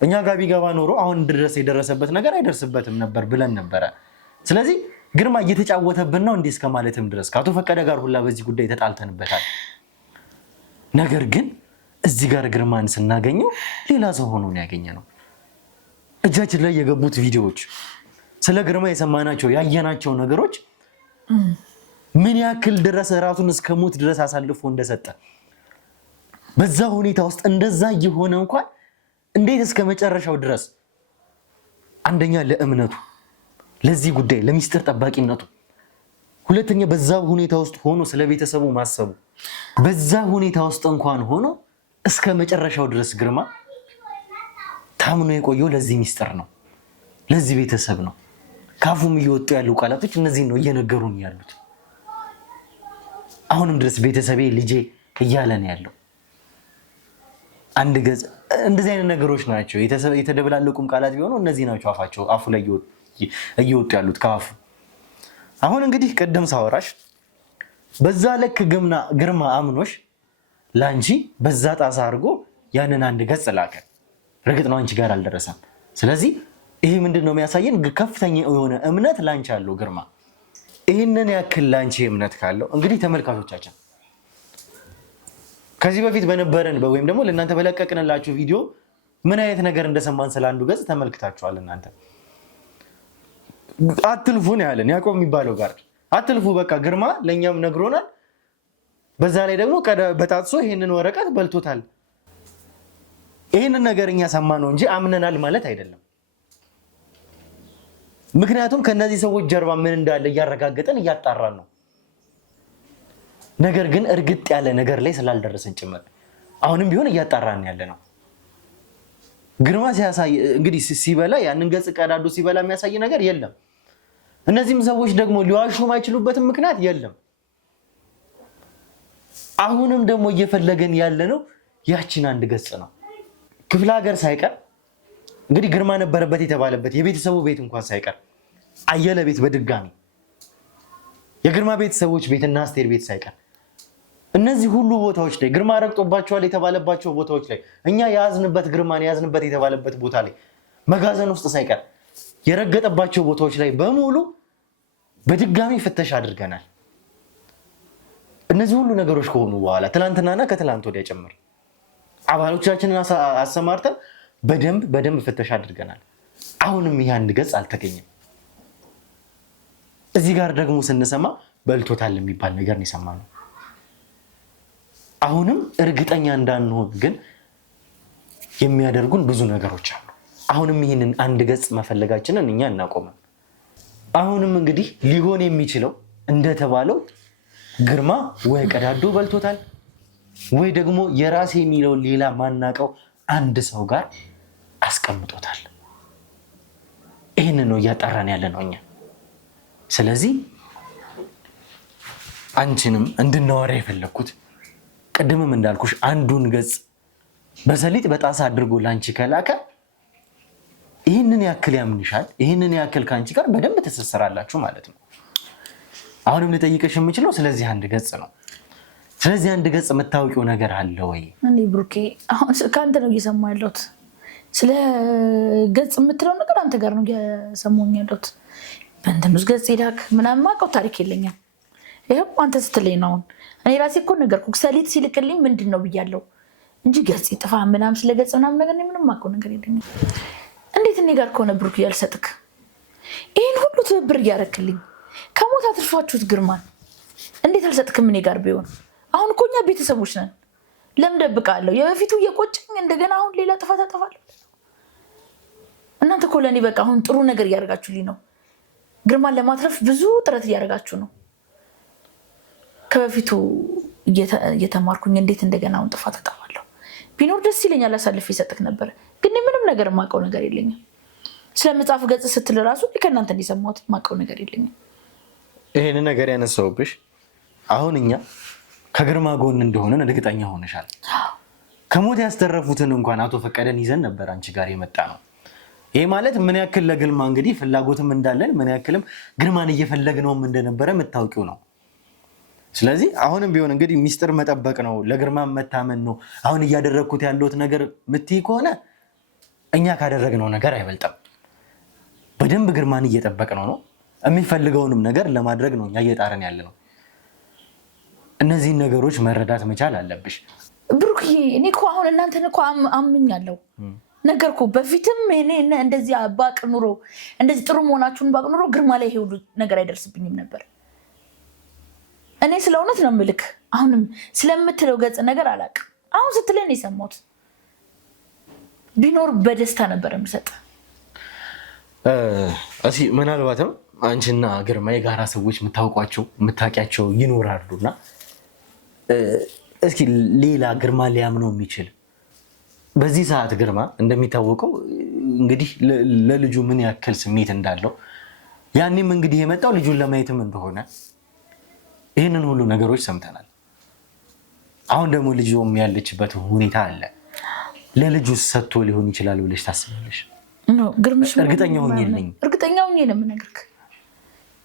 እኛ ጋር ቢገባ ኖሮ አሁን ድረስ የደረሰበት ነገር አይደርስበትም ነበር ብለን ነበረ። ስለዚህ ግርማ እየተጫወተብን ነው እንዴ እስከ ማለትም ድረስ ከአቶ ፈቀደ ጋር ሁላ በዚህ ጉዳይ ተጣልተንበታል። ነገር ግን እዚህ ጋር ግርማን ስናገኘው ሌላ ሰው ሆኖ ነው ያገኘነው። እጃችን ላይ የገቡት ቪዲዮዎች ስለ ግርማ የሰማናቸው ያየናቸው ነገሮች ምን ያክል ድረስ ራሱን እስከ ሞት ድረስ አሳልፎ እንደሰጠ በዛ ሁኔታ ውስጥ እንደዛ እየሆነ እንኳን እንዴት እስከ መጨረሻው ድረስ አንደኛ ለእምነቱ ለዚህ ጉዳይ ለሚስጥር ጠባቂነቱ፣ ሁለተኛ በዛ ሁኔታ ውስጥ ሆኖ ስለ ቤተሰቡ ማሰቡ፣ በዛ ሁኔታ ውስጥ እንኳን ሆኖ እስከ መጨረሻው ድረስ ግርማ ታምኖ የቆየው ለዚህ ሚስጥር ነው፣ ለዚህ ቤተሰብ ነው። ካፉም እየወጡ ያሉ ቃላቶች እነዚህ ነው እየነገሩን ያሉት። አሁንም ድረስ ቤተሰቤ ልጄ እያለ ነው ያለው። አንድ ገጽ እንደዚህ አይነት ነገሮች ናቸው የተደበላለቁም ቃላት ቢሆኑ እነዚህ ናቸው አፉ ላይ እየወጡ ያሉት ካፉ። አሁን እንግዲህ ቀደም ሳወራሽ በዛ ልክ ግርማ አምኖሽ ላንቺ በዛ ጣሳ አድርጎ ያንን አንድ ገጽ ላከ። እርግጥ ነው አንቺ ጋር አልደረሰም። ስለዚህ ይሄ ምንድነው የሚያሳየን? ከፍተኛ የሆነ እምነት ላንቺ አለው ግርማ። ይሄንን ያክል ላንቺ እምነት ካለው እንግዲህ ተመልካቾቻችን ከዚህ በፊት በነበረን ወይም ደግሞ ለእናንተ በለቀቅንላችሁ ቪዲዮ ምን አይነት ነገር እንደሰማን ስላንዱ ገጽ ተመልክታችኋል። እናንተ አትልፉ ነው ያለን ያዕቆብ የሚባለው ጋር አትልፉ፣ በቃ ግርማ ለእኛም ነግሮናል። በዛ ላይ ደግሞ በጣጥሶ ይሄንን ወረቀት በልቶታል። ይህንን ነገር እኛ ሰማነው እንጂ አምነናል ማለት አይደለም። ምክንያቱም ከነዚህ ሰዎች ጀርባ ምን እንዳለ እያረጋገጠን እያጣራን ነው። ነገር ግን እርግጥ ያለ ነገር ላይ ስላልደረሰን ጭምር አሁንም ቢሆን እያጣራን ያለ ነው። ግርማ ሲያሳይ እንግዲህ ሲበላ ያንን ገጽ ቀዳዶ ሲበላ የሚያሳይ ነገር የለም። እነዚህም ሰዎች ደግሞ ሊዋሹ የማይችሉበትም ምክንያት የለም። አሁንም ደግሞ እየፈለገን ያለ ነው ያቺን አንድ ገጽ ነው። ክፍለ ሀገር ሳይቀር እንግዲህ ግርማ ነበረበት የተባለበት የቤተሰቡ ቤት እንኳን ሳይቀር አየለ ቤት በድጋሚ የግርማ ቤተሰቦች ቤትና አስቴር ቤት ሳይቀር እነዚህ ሁሉ ቦታዎች ላይ ግርማ ረግጦባቸዋል የተባለባቸው ቦታዎች ላይ እኛ ያዝንበት ግርማን ያዝንበት የተባለበት ቦታ ላይ መጋዘን ውስጥ ሳይቀር የረገጠባቸው ቦታዎች ላይ በሙሉ በድጋሚ ፍተሻ አድርገናል። እነዚህ ሁሉ ነገሮች ከሆኑ በኋላ ትላንትናና ከትላንት ወዲያ ጨምር አባሎቻችንን አሰማርተን በደንብ ፍተሻ አድርገናል። አሁንም ይህ አንድ ገጽ አልተገኘም። እዚህ ጋር ደግሞ ስንሰማ በልቶታል የሚባል ነገር ነው የሰማነው። አሁንም እርግጠኛ እንዳንሆን ግን የሚያደርጉን ብዙ ነገሮች አሉ። አሁንም ይህንን አንድ ገጽ መፈለጋችንን እኛ እናቆመን። አሁንም እንግዲህ ሊሆን የሚችለው እንደተባለው ግርማ ወይ ቀዳዶ በልቶታል ወይ ደግሞ የራሴ የሚለውን ሌላ ማናቀው አንድ ሰው ጋር አስቀምጦታል። ይህንን ነው እያጣራን ያለ ነው እኛ። ስለዚህ አንቺንም እንድናወራ የፈለግኩት ቅድምም እንዳልኩሽ አንዱን ገጽ በሰሊጥ በጣሳ አድርጎ ላንቺ ከላከ ይህንን ያክል ያምንሻል፣ ይህንን ያክል ከአንቺ ጋር በደንብ ትሰሰራላችሁ ማለት ነው። አሁንም ልጠይቅሽ የምችለው ስለዚህ አንድ ገጽ ነው። ስለዚህ አንድ ገጽ የምታውቂው ነገር አለ ወይ? እኔ ብሩኬ አሁን ከአንተ ነው እየሰማ ያለሁት። ስለ ገጽ የምትለው ነገር አንተ ጋር ነው እየሰማሁኝ ያለሁት። በእንትን ውስጥ ገጽ ሄዳክ ምናምን የማውቀው ታሪክ የለኝም። ይኸው አንተ ስትለኝ ነው። አሁን እኔ ራሴ እኮ ነገርኩህ። ሰሊጥ ሲልክልኝ ምንድን ነው ብያለሁ እንጂ ገጽ ይጥፋ ምናምን ስለ ገጽ ምናምን ነገር ምንም የማውቀው ነገር የለኝም። እንዴት እኔ ጋር ከሆነ ብሩክ ያልሰጥክ ይህን ሁሉ ትብብር እያደረክልኝ ከሞት አትርፋችሁት ግርማን እንዴት አልሰጥክም? እኔ ጋር ቢሆን አሁን እኮ እኛ ቤተሰቦች ነን። ለምን ደብቃለሁ? የበፊቱ እየቆጨኝ እንደገና አሁን ሌላ ጥፋት አጠፋለሁ። እናንተ እኮ ለእኔ በቃ አሁን ጥሩ ነገር እያደረጋችሁልኝ ነው። ግርማን ለማትረፍ ብዙ ጥረት እያደረጋችሁ ነው። ከበፊቱ እየተማርኩኝ እንዴት እንደገና አሁን ጥፋት አጠፋለሁ። ቢኖር ደስ ይለኛል፣ አሳልፌ ይሰጥክ ነበር። ግን ምንም ነገር የማውቀው ነገር የለኝም። ስለ መጽሐፍ ገጽ ስትል ራሱ ከእናንተ እንዲሰማሁት የማውቀው ነገር የለኝም። ይሄን ነገር ያነሳውብሽ አሁን እኛ ከግርማ ጎን እንደሆነን እርግጠኛ ሆነሻል። ከሞት ያስተረፉትን እንኳን አቶ ፈቀደን ይዘን ነበር አንቺ ጋር የመጣ ነው። ይሄ ማለት ምን ያክል ለግርማ እንግዲህ ፍላጎትም እንዳለን ምን ያክልም ግርማን እየፈለግነውም እንደነበረ የምታውቂው ነው። ስለዚህ አሁንም ቢሆን እንግዲህ ሚስጥር መጠበቅ ነው፣ ለግርማ መታመን ነው። አሁን እያደረግኩት ያለሁት ነገር ምትይ ከሆነ እኛ ካደረግነው ነገር አይበልጥም። በደንብ ግርማን እየጠበቅነው ነው። የሚፈልገውንም ነገር ለማድረግ ነው እኛ እየጣረን ያለ ነው። እነዚህን ነገሮች መረዳት መቻል አለብሽ ብሩክዬ። እኔ እኮ አሁን እናንተን እኮ አምኛለሁ። ነገርኩ በፊትም እኔ እንደዚህ ባቅ ኑሮ እንደዚህ ጥሩ መሆናችሁን ባቅ ኑሮ ግርማ ላይ ይሄ ሁሉ ነገር አይደርስብኝም ነበር። እኔ ስለ እውነት ነው የምልክ። አሁንም ስለምትለው ገጽ ነገር አላውቅም። አሁን ስትለኝ ነው የሰማሁት። ቢኖር በደስታ ነበር የምሰጥ። እሺ ምናልባትም አንቺና ግርማ የጋራ ሰዎች የምታውቋቸው የምታውቂያቸው ይኖራሉና እስኪ ሌላ ግርማ ሊያምነው የሚችል በዚህ ሰዓት ግርማ እንደሚታወቀው እንግዲህ ለልጁ ምን ያክል ስሜት እንዳለው ያኔም እንግዲህ የመጣው ልጁን ለማየትም እንደሆነ ይህንን ሁሉ ነገሮች ሰምተናል። አሁን ደግሞ ልጁም ያለችበት ሁኔታ አለ። ለልጁ ሰጥቶ ሊሆን ይችላል ብለሽ ታስባለሽ? እርግጠኛ ሆኜ ነው የምነግርህ።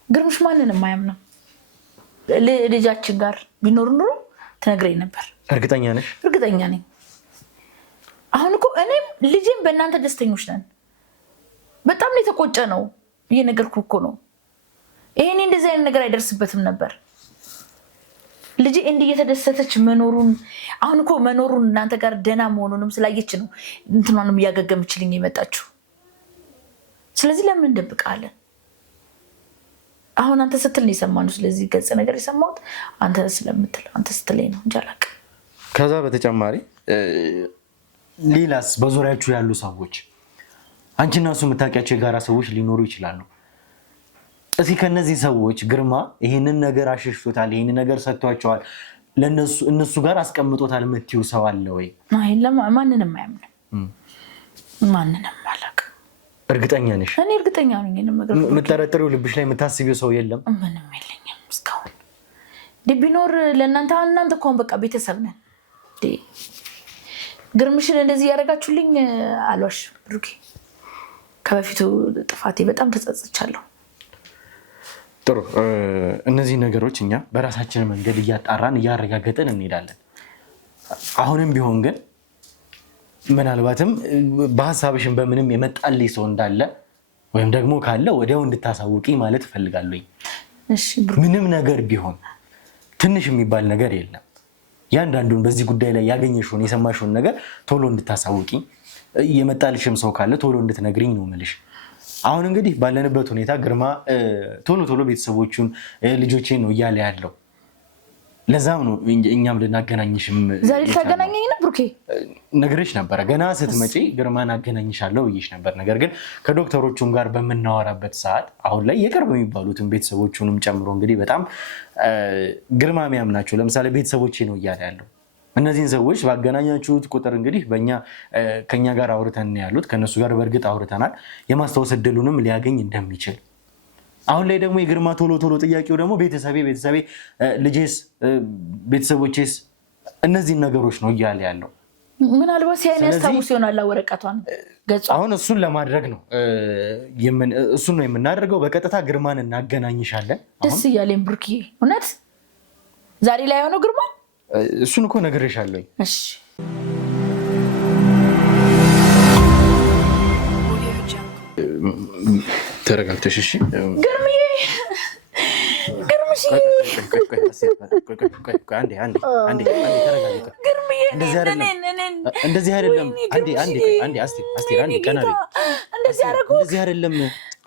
ግርምሽ ማንንም አያምነው። ልጃችን ጋር ቢኖር ኑሮ ትነግረኝ ነበር። እርግጠኛ ነሽ? እርግጠኛ ነኝ። አሁን እኮ እኔም ልጄም በእናንተ ደስተኞች ነን። በጣም ነው የተቆጨ ነው እየነገርኩህ እኮ ነው። ይሄኔ እንደዚህ አይነት ነገር አይደርስበትም ነበር። ልጄ እንዲህ እየተደሰተች መኖሩን አሁን እኮ መኖሩን እናንተ ጋር ደህና መሆኑንም ስላየች ነው እንትኗንም እያገገምችልኝ የመጣችው። ስለዚህ ለምን እንደብቃለን? አሁን አንተ ስትል ነው የሰማነው። ስለዚህ ገጽ ነገር የሰማሁት አንተ ስትለኝ ነው እንጂ አላውቅም። ከዛ በተጨማሪ ሌላስ በዙሪያችሁ ያሉ ሰዎች አንቺና እሱ የምታውቂያቸው የጋራ ሰዎች ሊኖሩ ይችላሉ። እስኪ ከነዚህ ሰዎች ግርማ ይሄንን ነገር አሸሽቶታል፣ ይሄንን ነገር ሰጥቷቸዋል፣ እነሱ ጋር አስቀምጦታል የምትይው ሰው አለ ወይ? ማንንም አያምንም። ማንንም አላውቅም። እርግጠኛ ነሽ? እኔ እርግጠኛ ነኝ። የምትጠረጥሪው ልብሽ ላይ የምታስቢው ሰው የለም? ምንም የለኝም እስካሁን። ቢኖር ለእናንተ እኮ በቃ ቤተሰብ ነን። ግርምሽን እንደዚህ ያደረጋችሁልኝ አልዋሽ ብሩኬ፣ ከበፊቱ ጥፋቴ በጣም ተጸጽቻለሁ። ጥሩ። እነዚህ ነገሮች እኛ በራሳችን መንገድ እያጣራን እያረጋገጥን እንሄዳለን። አሁንም ቢሆን ግን ምናልባትም በሀሳብሽን በምንም የመጣልኝ ሰው እንዳለ ወይም ደግሞ ካለ ወዲያው እንድታሳውቂ ማለት እፈልጋለሁ። ምንም ነገር ቢሆን ትንሽ የሚባል ነገር የለም። ያንዳንዱን በዚህ ጉዳይ ላይ ያገኘሽውን የሰማሽውን ነገር ቶሎ እንድታሳውቂ፣ የመጣልሽም ሰው ካለ ቶሎ እንድትነግሪኝ ነው የምልሽ። አሁን እንግዲህ ባለንበት ሁኔታ ግርማ ቶሎ ቤተሰቦቹን ልጆቼን ነው እያለ ያለው። ለዛም ነው እኛም ልናገናኝሽም ዛሬ ልታገናኘኝ ነው ብሩኬ ነግሬሽ ነበረ። ገና ስትመጪ ግርማን አገናኝሻለሁ ብዬሽ ነበር። ነገር ግን ከዶክተሮቹም ጋር በምናወራበት ሰዓት አሁን ላይ የቅርብ የሚባሉትን ቤተሰቦቹንም ጨምሮ እንግዲህ በጣም ግርማ የሚያምናቸው ለምሳሌ ቤተሰቦቼ ነው እያለ ያለው። እነዚህን ሰዎች ባገናኛችሁት ቁጥር እንግዲህ ከኛ ጋር አውርተን ያሉት ከነሱ ጋር በእርግጥ አውርተናል። የማስታወስ እድሉንም ሊያገኝ እንደሚችል አሁን ላይ ደግሞ የግርማ ቶሎ ጥያቄው ደግሞ ቤተሰቤ፣ ልጄስ፣ ቤተሰቦቼስ እነዚህን ነገሮች ነው እያለ ያለው። ምናልባት ሲያን ያስታውስ ይሆናል ወረቀቷን ገጹ። አሁን እሱን ለማድረግ ነው እሱን ነው የምናደርገው። በቀጥታ ግርማን እናገናኝሻለን። ደስ እያለኝ ብሩኬ፣ እውነት ዛሬ ላይ የሆነው ግርማ እሱን እኮ ነግሬሻለሁ። እሺ ተረጋግተሽ እሺ። ግርምዬ እንደዚህ አይደለም። እንደዚህ አይደለም።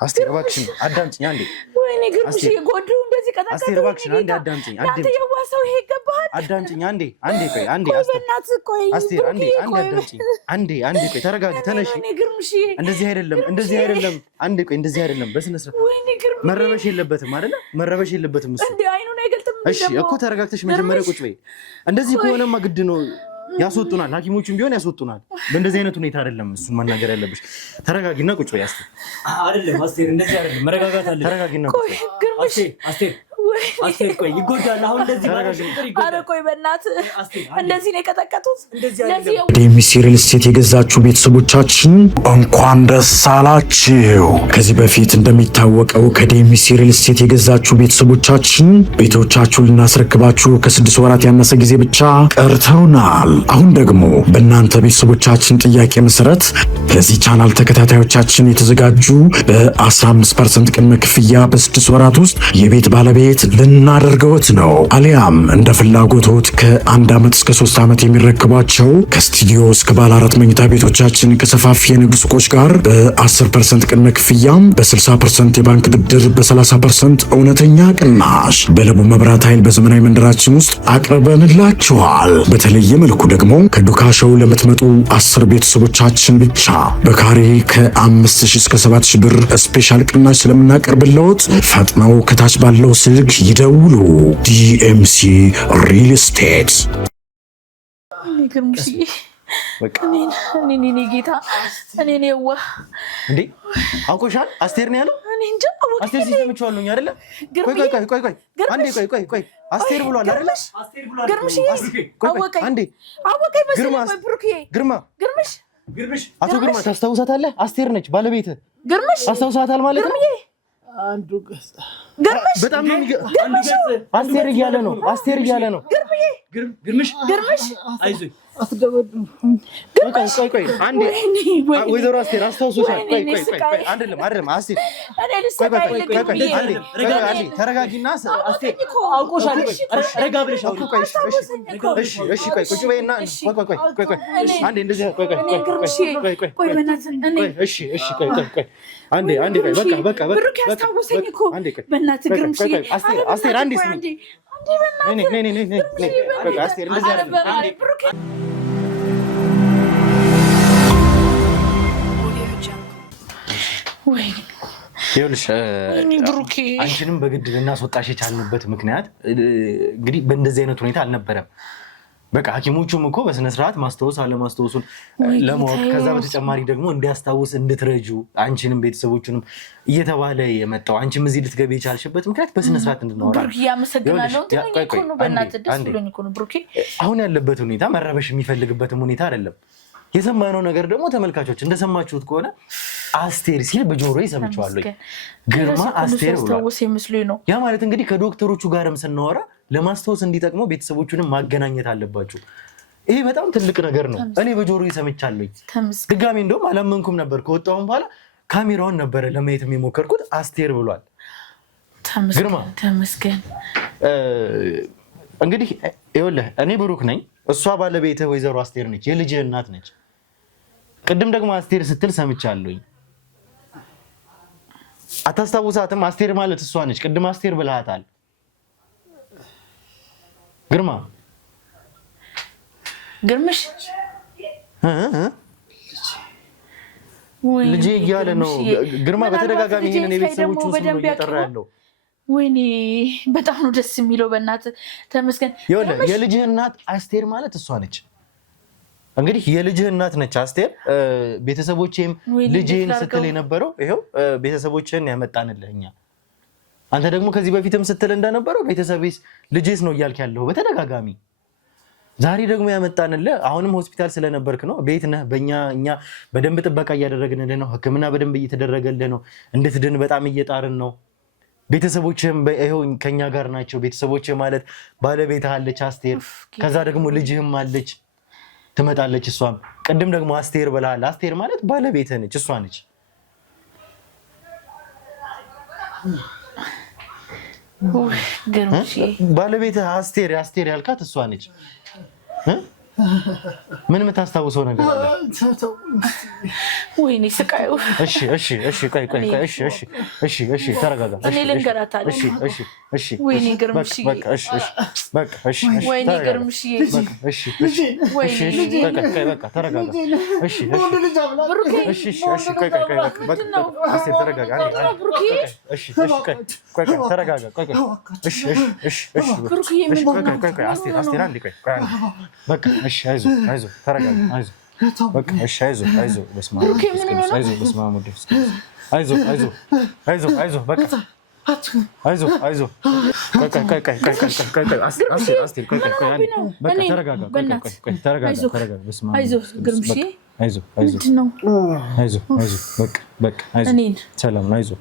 አስቴር እባክሽን አዳምጪኝ አንዴ። ወይኔ ግርምሽ ጎዱ እንደዚህ ቀጣቀጣ። አስቴር እባክሽን አንዴ አዳምጪኝ። አንተ የዋሰው ይሄ ይገባሃል። አዳምጪኝ አንዴ ቆይ አንዴ አስቴር አንዴ አዳምጪኝ አንዴ ቆይ ተረጋጊ፣ ተነሺ። እንደዚህ አይደለም አንዴ ቆይ እንደዚህ አይደለም። በስነ ስርዓት መረበሽ የለበትም አይደለ? መረበሽ የለበትም እሱ። እንዴ አይኑን አይገልጥም። እሺ እኮ ተረጋግተሽ መጀመሪያ ቁጭ በይ። እንደዚህ ከሆነማ ግድ ነው ያስወጡናል። ሐኪሞቹም ቢሆን ያስወጡናል። በእንደዚህ አይነት ሁኔታ አይደለም እሱን መናገር ያለብሽ። ተረጋጊና ቁጭ በይ አስቴር። አይደለም አስቴር፣ እንደዚህ አይደለም። መረጋጋት አለ። ተረጋጊና ቁጭ በይ አስቴር። ቆይ ይጎዳል። አሁን እንደዚህ ማለት ነው። ኧረ ቆይ በእናትህ እንደዚህ ነው የቀጠቀጡት። ዴሚስ ሪል ስቴት የገዛችሁ ቤተሰቦቻችን እንኳን ደስ አላችሁ። ከዚህ በፊት እንደሚታወቀው ከዴሚስ ሪል ስቴት የገዛችሁ ቤተሰቦቻችን ቤቶቻችሁን ልናስረክባችሁ ከ6 ወራት ያነሰ ጊዜ ብቻ ቀርተውናል። አሁን ደግሞ በእናንተ ቤተሰቦቻችን ጥያቄ መሰረት ለዚህ ቻናል ተከታታዮቻችን የተዘጋጁ በ15% ቅድመ ክፍያ በ6 ወራት ውስጥ የቤት ባለቤት ልናደርገውት ነው። አሊያም እንደ ፍላጎቶት ከ1 ዓመት እስከ 3 ዓመት የሚረክቧቸው ከስቱዲዮ እስከ ባለ 4 መኝታ ቤቶቻችን ከሰፋፊ የንግድ ሱቆች ጋር በ10% ቅድመ ክፍያም በ60% የባንክ ብድር በ30% እውነተኛ ቅናሽ በለቡ መብራት ኃይል በዘመናዊ መንደራችን ውስጥ አቅርበንላችኋል። በተለየ መልኩ ደግሞ ከዱካሸው ለምትመጡ 10 ቤተሰቦቻችን ብቻ በካሬ ከ5000 እስከ 7000 ብር ስፔሻል ቅናሽ ስለምናቀርብልዎት ፈጥነው ከታች ባለው ስልክ ይደውሉ። ዲኤምሲ ሪል ስቴት። እኔ ጌታ እኔ የዋህ እንዴ አውቆሻል። አስቴር ነው ያለው። እኔ እንጃ አስቴር ሲሰምቻለሁ አይደለ? ቆይ አንዴ ቆይ አስቴር ብሏል አይደለ? ግርምሽ አወቀኝ መሰለኝ። ግርምሽ አቶ ግርማ ታስታውሳታለህ? አስቴር ነች ባለቤት። ግርምሽ አስታውሳታል ማለት ነው። አንዱ ገጽ በጣም ነው አስቴር እያለ ነው። ግርምሽ አይዞኝ ቆይ አንዴ ወይዘሮ አስቴር አስታውሶሻል? ቆይ አይደለም አስቴር ቆይ ተረጋጊና አስቴር አውቆሻል። ረጋ ብለሽ እሺ ቆይ ቁጭ በይና ቆይ አንዴ እንደዚህ ቆይ አንዴ በቃ በእናትህ ግርምሽ አስቴር አንዴ ስሚ አስቴር እንደዚህ ይኸውልሽ አንቺንም በግድ ልናስወጣሽ የቻልንበት ምክንያት እንግዲህ በእንደዚህ አይነት ሁኔታ አልነበረም። በቃ ሐኪሞቹም እኮ በስነስርዓት ማስታወስ አለማስታወሱን ለማወቅ ከዛ በተጨማሪ ደግሞ እንዲያስታውስ እንድትረጁ አንቺንም ቤተሰቦቹንም እየተባለ የመጣው አንቺም እዚህ ልትገቢ የቻልሽበት ምክንያት በስነስርዓት እንድናወራ አሁን ያለበት ሁኔታ መረበሽ የሚፈልግበትም ሁኔታ አይደለም። የሰማነው ነገር ደግሞ ተመልካቾች እንደሰማችሁት ከሆነ አስቴር ሲል በጆሮዬ ሰምቼዋለሁ። ግርማ አስቴር ብሏል። ያ ማለት እንግዲህ ከዶክተሮቹ ጋርም ስናወራ ለማስታወስ እንዲጠቅመው ቤተሰቦቹንም ማገናኘት አለባችሁ። ይሄ በጣም ትልቅ ነገር ነው። እኔ በጆሮዬ ሰምቻለሁ። ድጋሚ እንደውም አላመንኩም ነበር። ከወጣሁም በኋላ ካሜራውን ነበረ ለማየት የሞከርኩት። አስቴር ብሏል ግርማ። ተመስገን። እንግዲህ ይኸውልህ እኔ ብሩክ ነኝ፣ እሷ ባለቤትህ ወይዘሮ አስቴር ነች፣ የልጅህ እናት ነች። ቅድም ደግሞ አስቴር ስትል ሰምቻለሁኝ። አታስታውሳትም? አስቴር ማለት እሷ ነች። ቅድም አስቴር ብልሃታል ግርማ። ግርምሽ ልጄ እያለ ነው ግርማ በተደጋጋሚ ይሄንን የቤተሰቦቹን ስም ነው እየጠራ ያለው። ወይኔ በጣም ነው ደስ የሚለው። በእናትህ ተመስገን። የልጅህ እናት አስቴር ማለት እሷ ነች። እንግዲህ የልጅህ እናት ነች አስቴር። ቤተሰቦቼም ልጄን ስትል የነበረው ይኸው ቤተሰቦችን ያመጣንልህ እኛ። አንተ ደግሞ ከዚህ በፊትም ስትል እንደነበረው ቤተሰቤስ ልጄስ ነው እያልክ ያለው በተደጋጋሚ። ዛሬ ደግሞ ያመጣንልህ አሁንም ሆስፒታል ስለነበርክ ነው። ቤት ነህ። እኛ በደንብ ጥበቃ እያደረግንልህ ነው። ሕክምና በደንብ እየተደረገልህ ነው። እንድትድን በጣም እየጣርን ነው። ቤተሰቦችህም ይኸው ከኛ ጋር ናቸው። ቤተሰቦችህ ማለት ባለቤትህ አለች አስቴር፣ ከዛ ደግሞ ልጅህም አለች ትመጣለች። እሷም ቅድም ደግሞ አስቴር ብለሃል። አስቴር ማለት ባለቤትህ ነች፣ እሷ ነች። ባለቤትህ አስቴር ያልካት እሷ ነች። ምን የምታስታውሰው ነገር አለ? ወይኔ ስቃዩ። እሺ ቆይ ተረጋጋ። እኔ ልንገራታለሁ። ወይኔ ግርምሽ፣ ወይኔ ግርምሽ፣ በቃ ተረጋጋ። አይዞህ ተረጋጋ።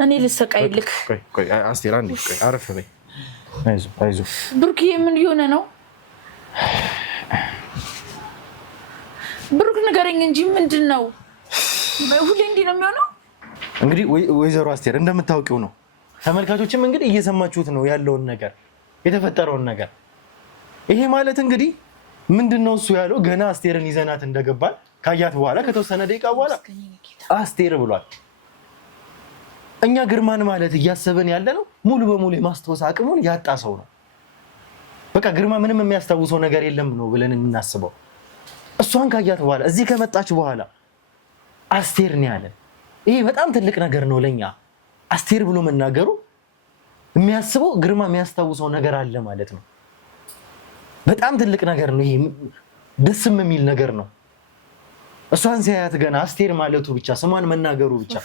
እኔ ልሰቃይልክ። አስቴር አንዴ አረፍ በይ። ብሩኬ ምን እየሆነ ነው? ብሩክ ንገረኝ እንጂ ምንድን ነው? ሁሌ እንዲህ ነው የሚሆነው? እንግዲህ ወይዘሮ አስቴር እንደምታውቂው ነው። ተመልካቾችም እንግዲህ እየሰማችሁት ነው ያለውን ነገር፣ የተፈጠረውን ነገር። ይሄ ማለት እንግዲህ ምንድን ነው እሱ ያለው? ገና አስቴርን ይዘናት እንደገባል ካያት በኋላ ከተወሰነ ደቂቃ በኋላ አስቴር ብሏል። እኛ ግርማን ማለት እያሰበን ያለ ነው ሙሉ በሙሉ የማስታወስ አቅሙን ያጣ ሰው ነው። በቃ ግርማ ምንም የሚያስታውሰው ነገር የለም ነው ብለን የምናስበው። እሷን ካያት በኋላ እዚህ ከመጣች በኋላ አስቴር ነው ያለን። ይሄ በጣም ትልቅ ነገር ነው ለኛ። አስቴር ብሎ መናገሩ የሚያስበው ግርማ የሚያስታውሰው ነገር አለ ማለት ነው። በጣም ትልቅ ነገር ነው ይሄ፣ ደስም የሚል ነገር ነው። እሷን ሲያያት ገና አስቴር ማለቱ ብቻ ስሟን መናገሩ ብቻ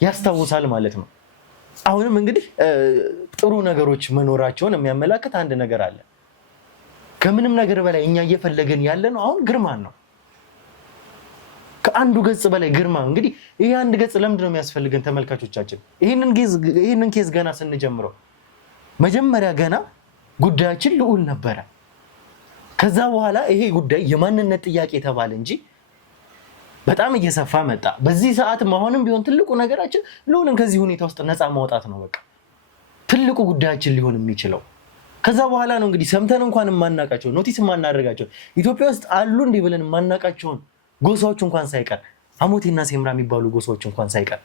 ያስታውሳል ማለት ነው። አሁንም እንግዲህ ጥሩ ነገሮች መኖራቸውን የሚያመላክት አንድ ነገር አለ። ከምንም ነገር በላይ እኛ እየፈለገን ያለ ነው አሁን ግርማን ነው። ከአንዱ ገጽ በላይ ግርማ። እንግዲህ ይሄ አንድ ገጽ ለምንድን ነው የሚያስፈልገን ተመልካቾቻችን? ይህንን ኬዝ ገና ስንጀምረው መጀመሪያ ገና ጉዳያችን ልዑል ነበረ። ከዛ በኋላ ይሄ ጉዳይ የማንነት ጥያቄ ተባለ እንጂ በጣም እየሰፋ መጣ። በዚህ ሰዓትም አሁንም ቢሆን ትልቁ ነገራችን ልዑልን ከዚህ ሁኔታ ውስጥ ነፃ ማውጣት ነው። በቃ ትልቁ ጉዳያችን ሊሆን የሚችለው ከዛ በኋላ ነው። እንግዲህ ሰምተን እንኳን የማናቃቸው ኖቲስ የማናደርጋቸው ኢትዮጵያ ውስጥ አሉ እንዲህ ብለን የማናቃቸውን ጎሳዎች እንኳን ሳይቀር አሞቴና ሴምራ የሚባሉ ጎሳዎች እንኳን ሳይቀር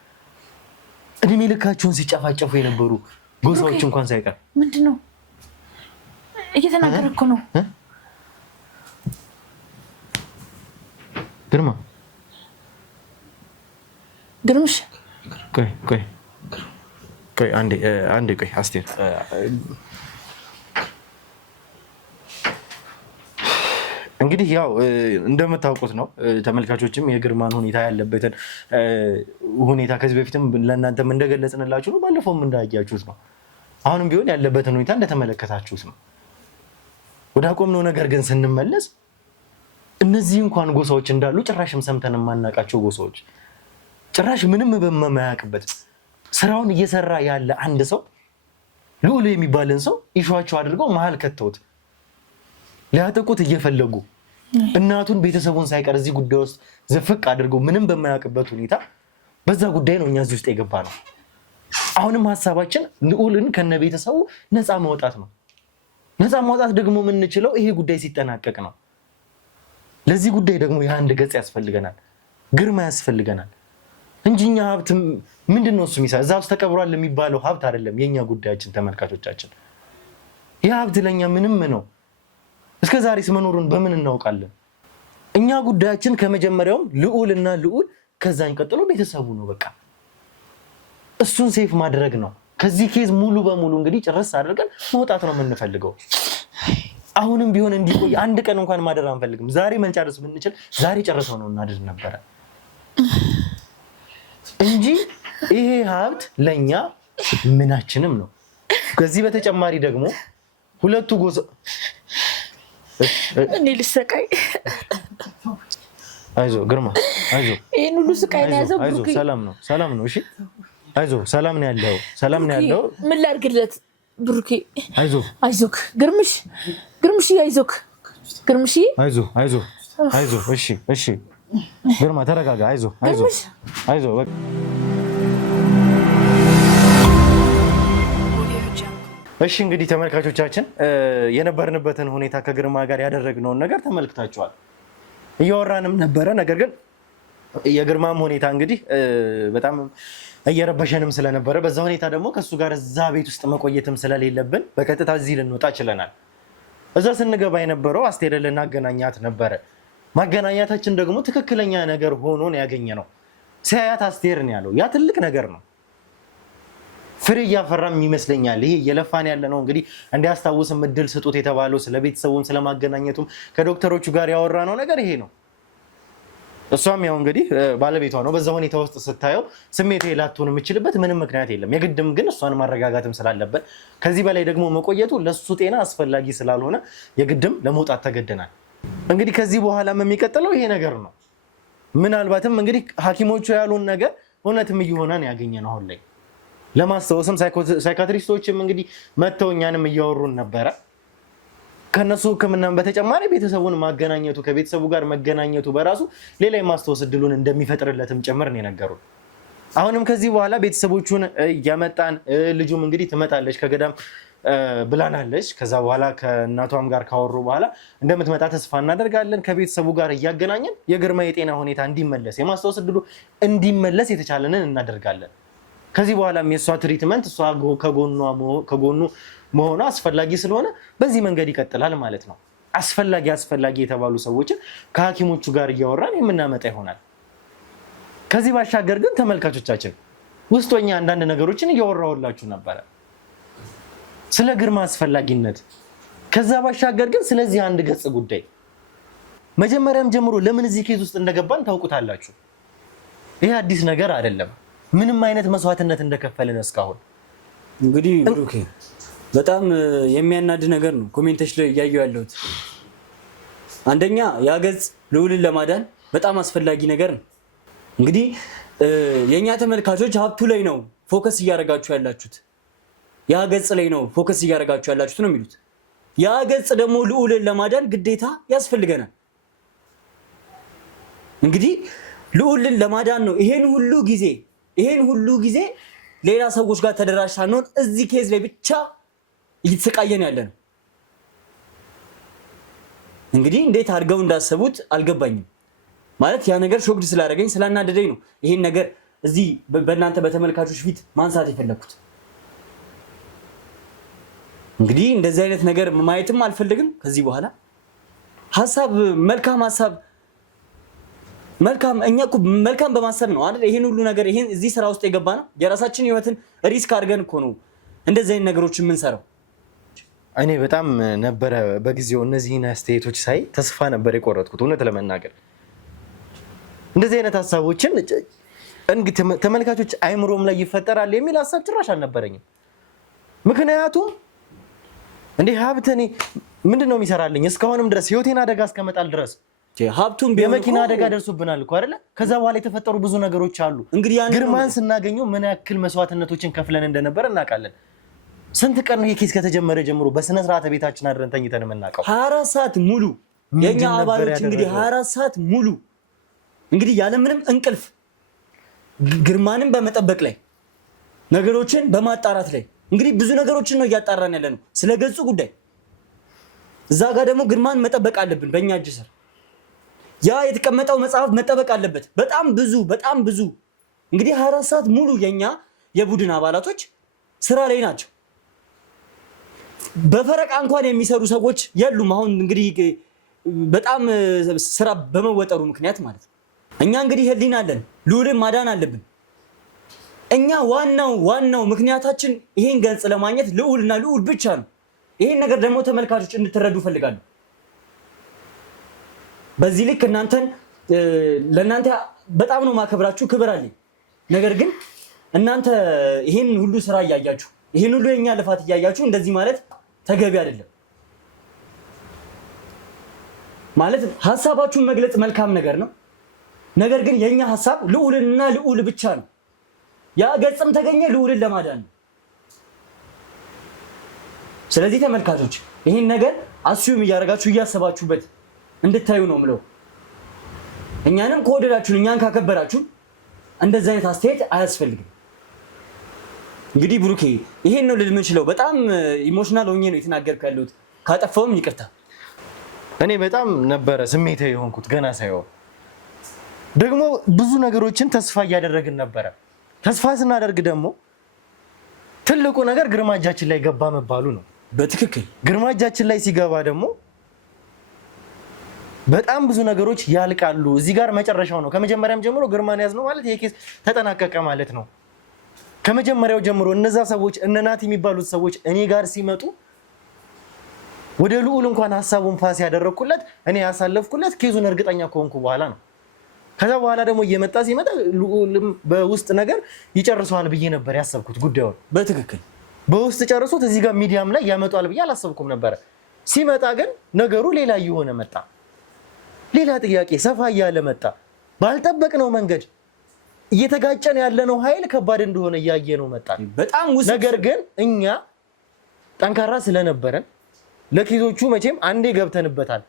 እድሜ ልካቸውን ሲጨፋጨፉ የነበሩ ጎሳዎች እንኳን ሳይቀር ምንድን ነው እየተናገረ እኮ ነው ግርማ። ግርምሽ ቆይ አንዴ ቆይ አስቴር እንግዲህ ያው እንደምታውቁት ነው ተመልካቾችም የግርማን ሁኔታ ያለበትን ሁኔታ ከዚህ በፊትም ለእናንተም እንደገለጽንላችሁ ነው፣ ባለፈውም እንዳያችሁት ነው። አሁንም ቢሆን ያለበትን ሁኔታ እንደተመለከታችሁት ነው። ወደ አቆምነው ነገር ግን ስንመለስ እነዚህ እንኳን ጎሳዎች እንዳሉ ጭራሽም ሰምተን የማናውቃቸው ጎሳዎች ጭራሽ ምንም በማያውቅበት ስራውን እየሰራ ያለ አንድ ሰው ልዑል የሚባልን ሰው ኢሹዋቸው አድርገው መሀል ከተውት ሊያጠቁት እየፈለጉ እናቱን ቤተሰቡን ሳይቀር እዚህ ጉዳይ ውስጥ ዝፍቅ አድርገው ምንም በማያውቅበት ሁኔታ በዛ ጉዳይ ነው እኛ እዚህ ውስጥ የገባ ነው። አሁንም ሀሳባችን ልዑልን ከነ ቤተሰቡ ነፃ ማውጣት ነው። ነፃ ማውጣት ደግሞ የምንችለው ይሄ ጉዳይ ሲጠናቀቅ ነው። ለዚህ ጉዳይ ደግሞ የአንድ ገጽ ያስፈልገናል፣ ግርማ ያስፈልገናል እንጂ እኛ ሀብት ምንድን ነው እሱ የሚሰራ እዛ ውስጥ ተቀብሯል የሚባለው ሀብት አይደለም የእኛ ጉዳያችን። ተመልካቾቻችን ይህ ሀብት ለእኛ ምንም ነው። እስከ ዛሬስ መኖሩን በምን እናውቃለን? እኛ ጉዳያችን ከመጀመሪያውም ልዑልና ልዑል ከዛኝ ቀጥሎ ቤተሰቡ ነው። በቃ እሱን ሴፍ ማድረግ ነው። ከዚህ ኬዝ ሙሉ በሙሉ እንግዲህ ጭርስ አድርገን መውጣት ነው የምንፈልገው። አሁንም ቢሆን እንዲቆይ አንድ ቀን እንኳን ማደር አንፈልግም። ዛሬ መንጨርስ ብንችል ዛሬ ጨርሰው ነው እናድር ነበረ እንጂ ይሄ ሀብት ለኛ ምናችንም ነው። ከዚህ በተጨማሪ ደግሞ ሁለቱ ጎሳ እኔ ልሰቃይ። አይዞ ግርማ አይዞ፣ ይሄን ሁሉ ስቃይ ነው ያዘው። አይዞ ሰላም ነው። እሺ አይዞ ሰላም ነው ያለው። ምን ላድርግለት ብሩኬ? አይዞክ ግርምሽ አይዞክ ግርምሽ አይዞ። እሺ ግርማ ተረጋጋ። አይዞ በቃ እሺ። እንግዲህ ተመልካቾቻችን የነበርንበትን ሁኔታ ከግርማ ጋር ያደረግነውን ነገር ተመልክታችኋል። እያወራንም ነበረ። ነገር ግን የግርማም ሁኔታ እንግዲህ በጣም እየረበሸንም ስለነበረ በዛ ሁኔታ ደግሞ ከሱ ጋር እዛ ቤት ውስጥ መቆየትም ስለሌለብን በቀጥታ እዚህ ልንወጣ ችለናል። እዛ ስንገባ የነበረው አስቴርን ልናገናኛት ነበረ። ማገናኛታችን ደግሞ ትክክለኛ ነገር ሆኖ ነው ያገኘነው። ሲያያት አስቴርን ያለው ያ ትልቅ ነገር ነው። ፍሬ እያፈራም ይመስለኛል። ይሄ እየለፋን ያለ ነው እንግዲህ እንዲያስታውስም እድል ስጡት የተባለው ስለ ቤተሰቡም ስለማገናኘቱም ከዶክተሮቹ ጋር ያወራነው ነገር ይሄ ነው። እሷም ያው እንግዲህ ባለቤቷ ነው። በዛ ሁኔታ ውስጥ ስታየው ስሜት ላትሆን የምችልበት ምንም ምክንያት የለም። የግድም ግን እሷን ማረጋጋትም ስላለበት ከዚህ በላይ ደግሞ መቆየቱ ለሱ ጤና አስፈላጊ ስላልሆነ የግድም ለመውጣት ተገደናል። እንግዲህ ከዚህ በኋላም የሚቀጥለው ይሄ ነገር ነው። ምናልባትም እንግዲህ ሐኪሞቹ ያሉን ነገር እውነትም እየሆነን ያገኘን አሁን ላይ ለማስታወስም ሳይካትሪስቶችም እንግዲህ መተው እኛንም እያወሩን ነበረ። ከነሱ ሕክምናም በተጨማሪ ቤተሰቡን ማገናኘቱ ከቤተሰቡ ጋር መገናኘቱ በራሱ ሌላ የማስታወስ እድሉን እንደሚፈጥርለትም ጭምር ነው የነገሩን። አሁንም ከዚህ በኋላ ቤተሰቦቹን እያመጣን ልጁም እንግዲህ ትመጣለች ከገዳም ብላናለች። ከዛ በኋላ ከእናቷም ጋር ካወሩ በኋላ እንደምትመጣ ተስፋ እናደርጋለን። ከቤተሰቡ ጋር እያገናኘን የግርማ የጤና ሁኔታ እንዲመለስ የማስታወስ እድሉ እንዲመለስ የተቻለንን እናደርጋለን። ከዚህ በኋላም የእሷ ትሪትመንት እሷ ከጎኑ መሆኗ አስፈላጊ ስለሆነ በዚህ መንገድ ይቀጥላል ማለት ነው። አስፈላጊ የተባሉ ሰዎችን ከሐኪሞቹ ጋር እያወራን የምናመጣ ይሆናል። ከዚህ ባሻገር ግን ተመልካቾቻችን ውስጦኛ አንዳንድ ነገሮችን እያወራሁላችሁ ነበረ ስለ ግርማ አስፈላጊነት። ከዛ ባሻገር ግን ስለዚህ አንድ ገጽ ጉዳይ መጀመሪያም ጀምሮ ለምን እዚህ ኬዝ ውስጥ እንደገባን ታውቁታላችሁ። ይህ አዲስ ነገር አይደለም። ምንም አይነት መስዋዕትነት እንደከፈልን እስካሁን እንግዲህ ብሩኬ በጣም የሚያናድ ነገር ነው ኮሜንቶች ላይ እያየሁ ያለሁት። አንደኛ ያ ገጽ ልዑልን ለማዳን በጣም አስፈላጊ ነገር ነው። እንግዲህ የኛ ተመልካቾች ሀብቱ ላይ ነው ፎከስ እያደረጋችሁ ያላችሁት፣ ያ ገጽ ላይ ነው ፎከስ እያደረጋችሁ ያላችሁት ነው የሚሉት። ያ ገጽ ደግሞ ልዑልን ለማዳን ግዴታ ያስፈልገናል። እንግዲህ ልዑልን ለማዳን ነው ይሄን ሁሉ ጊዜ ሌላ ሰዎች ጋር ተደራሽ ሳንሆን እዚህ ኬዝ ላይ ብቻ እየተሰቃየን ያለ ነው። እንግዲህ እንዴት አድርገው እንዳሰቡት አልገባኝም። ማለት ያ ነገር ሾክድ ስላደረገኝ ስላናደደኝ ነው ይሄን ነገር እዚህ በእናንተ በተመልካቾች ፊት ማንሳት የፈለኩት። እንግዲህ እንደዚህ አይነት ነገር ማየትም አልፈልግም ከዚህ በኋላ። መልካም ሀሳብ መልካም እኛ እኮ መልካም በማሰብ ነው አይደል ይሄን ሁሉ ነገር ይሄን እዚህ ስራ ውስጥ የገባ ነው የራሳችን ህይወትን ሪስክ አድርገን እኮ ነው እንደዚህ አይነት ነገሮች የምንሰራው። እኔ በጣም ነበረ በጊዜው እነዚህን አስተያየቶች ሳይ ተስፋ ነበር የቆረጥኩት እውነት ለመናገር እንደዚህ አይነት ሀሳቦችን ተመልካቾች አይምሮም ላይ ይፈጠራል የሚል ሀሳብ ጭራሽ አልነበረኝም። ምክንያቱም እንዴ ሀብት እኔ ምንድነው የሚሰራልኝ እስካሁንም ድረስ ህይወቴን አደጋ እስከመጣል ድረስ ሀብቱን የመኪና አደጋ ደርሶብናል እኮ አይደለ? ከዛ በኋላ የተፈጠሩ ብዙ ነገሮች አሉ። እንግዲህ ግርማን ስናገኘው ምን ያክል መስዋዕትነቶችን ከፍለን እንደነበር እናውቃለን። ስንት ቀን ነው ይሄ ኬስ ከተጀመረ ጀምሮ በስነ ስርዓት ቤታችን አድረን ተኝተን የምናውቀው? 24 ሰዓት ሙሉ የኛ አባሎች እንግዲህ 24 ሰዓት ሙሉ እንግዲህ ያለምንም እንቅልፍ ግርማንን በመጠበቅ ላይ ነገሮችን በማጣራት ላይ እንግዲህ ብዙ ነገሮችን ነው እያጣራን ያለነው ስለ ገጹ ጉዳይ። እዛ ጋር ደግሞ ግርማን መጠበቅ አለብን በእኛ እጅ ስር ያ የተቀመጠው መጽሐፍ መጠበቅ አለበት። በጣም ብዙ እንግዲህ 24 ሰዓት ሙሉ የኛ የቡድን አባላቶች ስራ ላይ ናቸው። በፈረቃ እንኳን የሚሰሩ ሰዎች የሉም። አሁን እንግዲህ በጣም ስራ በመወጠሩ ምክንያት ማለት ነው። እኛ እንግዲህ ህሊና አለን፣ ልዑልን ማዳን አለብን። እኛ ዋናው ምክንያታችን ይሄን ገጽ ለማግኘት ልዑልና ልዑል ብቻ ነው። ይሄን ነገር ደግሞ ተመልካቾች እንድትረዱ ፈልጋለሁ። በዚህ ልክ ለእናንተ በጣም ነው ማከብራችሁ፣ ክብር አለኝ። ነገር ግን እናንተ ይሄን ሁሉ ስራ እያያችሁ ይሄን ሁሉ የኛ ልፋት እያያችሁ እንደዚህ ማለት ተገቢ አይደለም። ማለት ሐሳባችሁን መግለጽ መልካም ነገር ነው። ነገር ግን የኛ ሐሳብ ልዑልና ልዑል ብቻ ነው። ያ ገጽም ተገኘ ልዑልን ለማዳን ነው። ስለዚህ ተመልካቾች ይሄን ነገር አስዩም እያደረጋችሁ እያሰባችሁበት እንድታዩ ነው ምለው። እኛንም ከወደዳችሁን እኛን ካከበራችሁ እንደዚህ አይነት አስተያየት አያስፈልግም። እንግዲህ ብሩኬ ይሄን ነው ልል የምንችለው። በጣም ኢሞሽናል ሆኜ ነው የተናገርኩ ያለሁት። ካጠፋውም ይቅርታ። እኔ በጣም ነበረ ስሜታዊ የሆንኩት ገና ሳይሆን ደግሞ ብዙ ነገሮችን ተስፋ እያደረግን ነበረ። ተስፋ ስናደርግ ደግሞ ትልቁ ነገር ግርማ እጃችን ላይ ገባ መባሉ ነው። በትክክል ግርማ እጃችን ላይ ሲገባ ደግሞ በጣም ብዙ ነገሮች ያልቃሉ። እዚህ ጋር መጨረሻው ነው። ከመጀመሪያም ጀምሮ ግርማን ያዝነው ማለት ይሄ ኬስ ተጠናቀቀ ማለት ነው። ከመጀመሪያው ጀምሮ እነዛ ሰዎች እነናት የሚባሉት ሰዎች እኔ ጋር ሲመጡ ወደ ልዑል እንኳን ሐሳቡን ፓስ ያደረኩለት እኔ ያሳለፍኩለት ኬዙን እርግጠኛ ከሆንኩ በኋላ ነው። ከዛ በኋላ ደግሞ እየመጣ ሲመጣ ልዑልም በውስጥ ነገር ይጨርሰዋል ብዬ ነበር ያሰብኩት ጉዳዩን። በትክክል በውስጥ ጨርሶት እዚህ ጋር ሚዲያም ላይ ያመጣዋል ብዬ አላሰብኩም ነበር። ሲመጣ ግን ነገሩ ሌላ እየሆነ መጣ። ሌላ ጥያቄ ሰፋ እያለ መጣ። ባልጠበቅነው መንገድ እየተጋጨን ያለነው ኃይል ከባድ እንደሆነ እያየነው መጣ። በጣም ነገር ግን እኛ ጠንካራ ስለነበረን ለኬዞቹ መቼም አንዴ ገብተንበታል።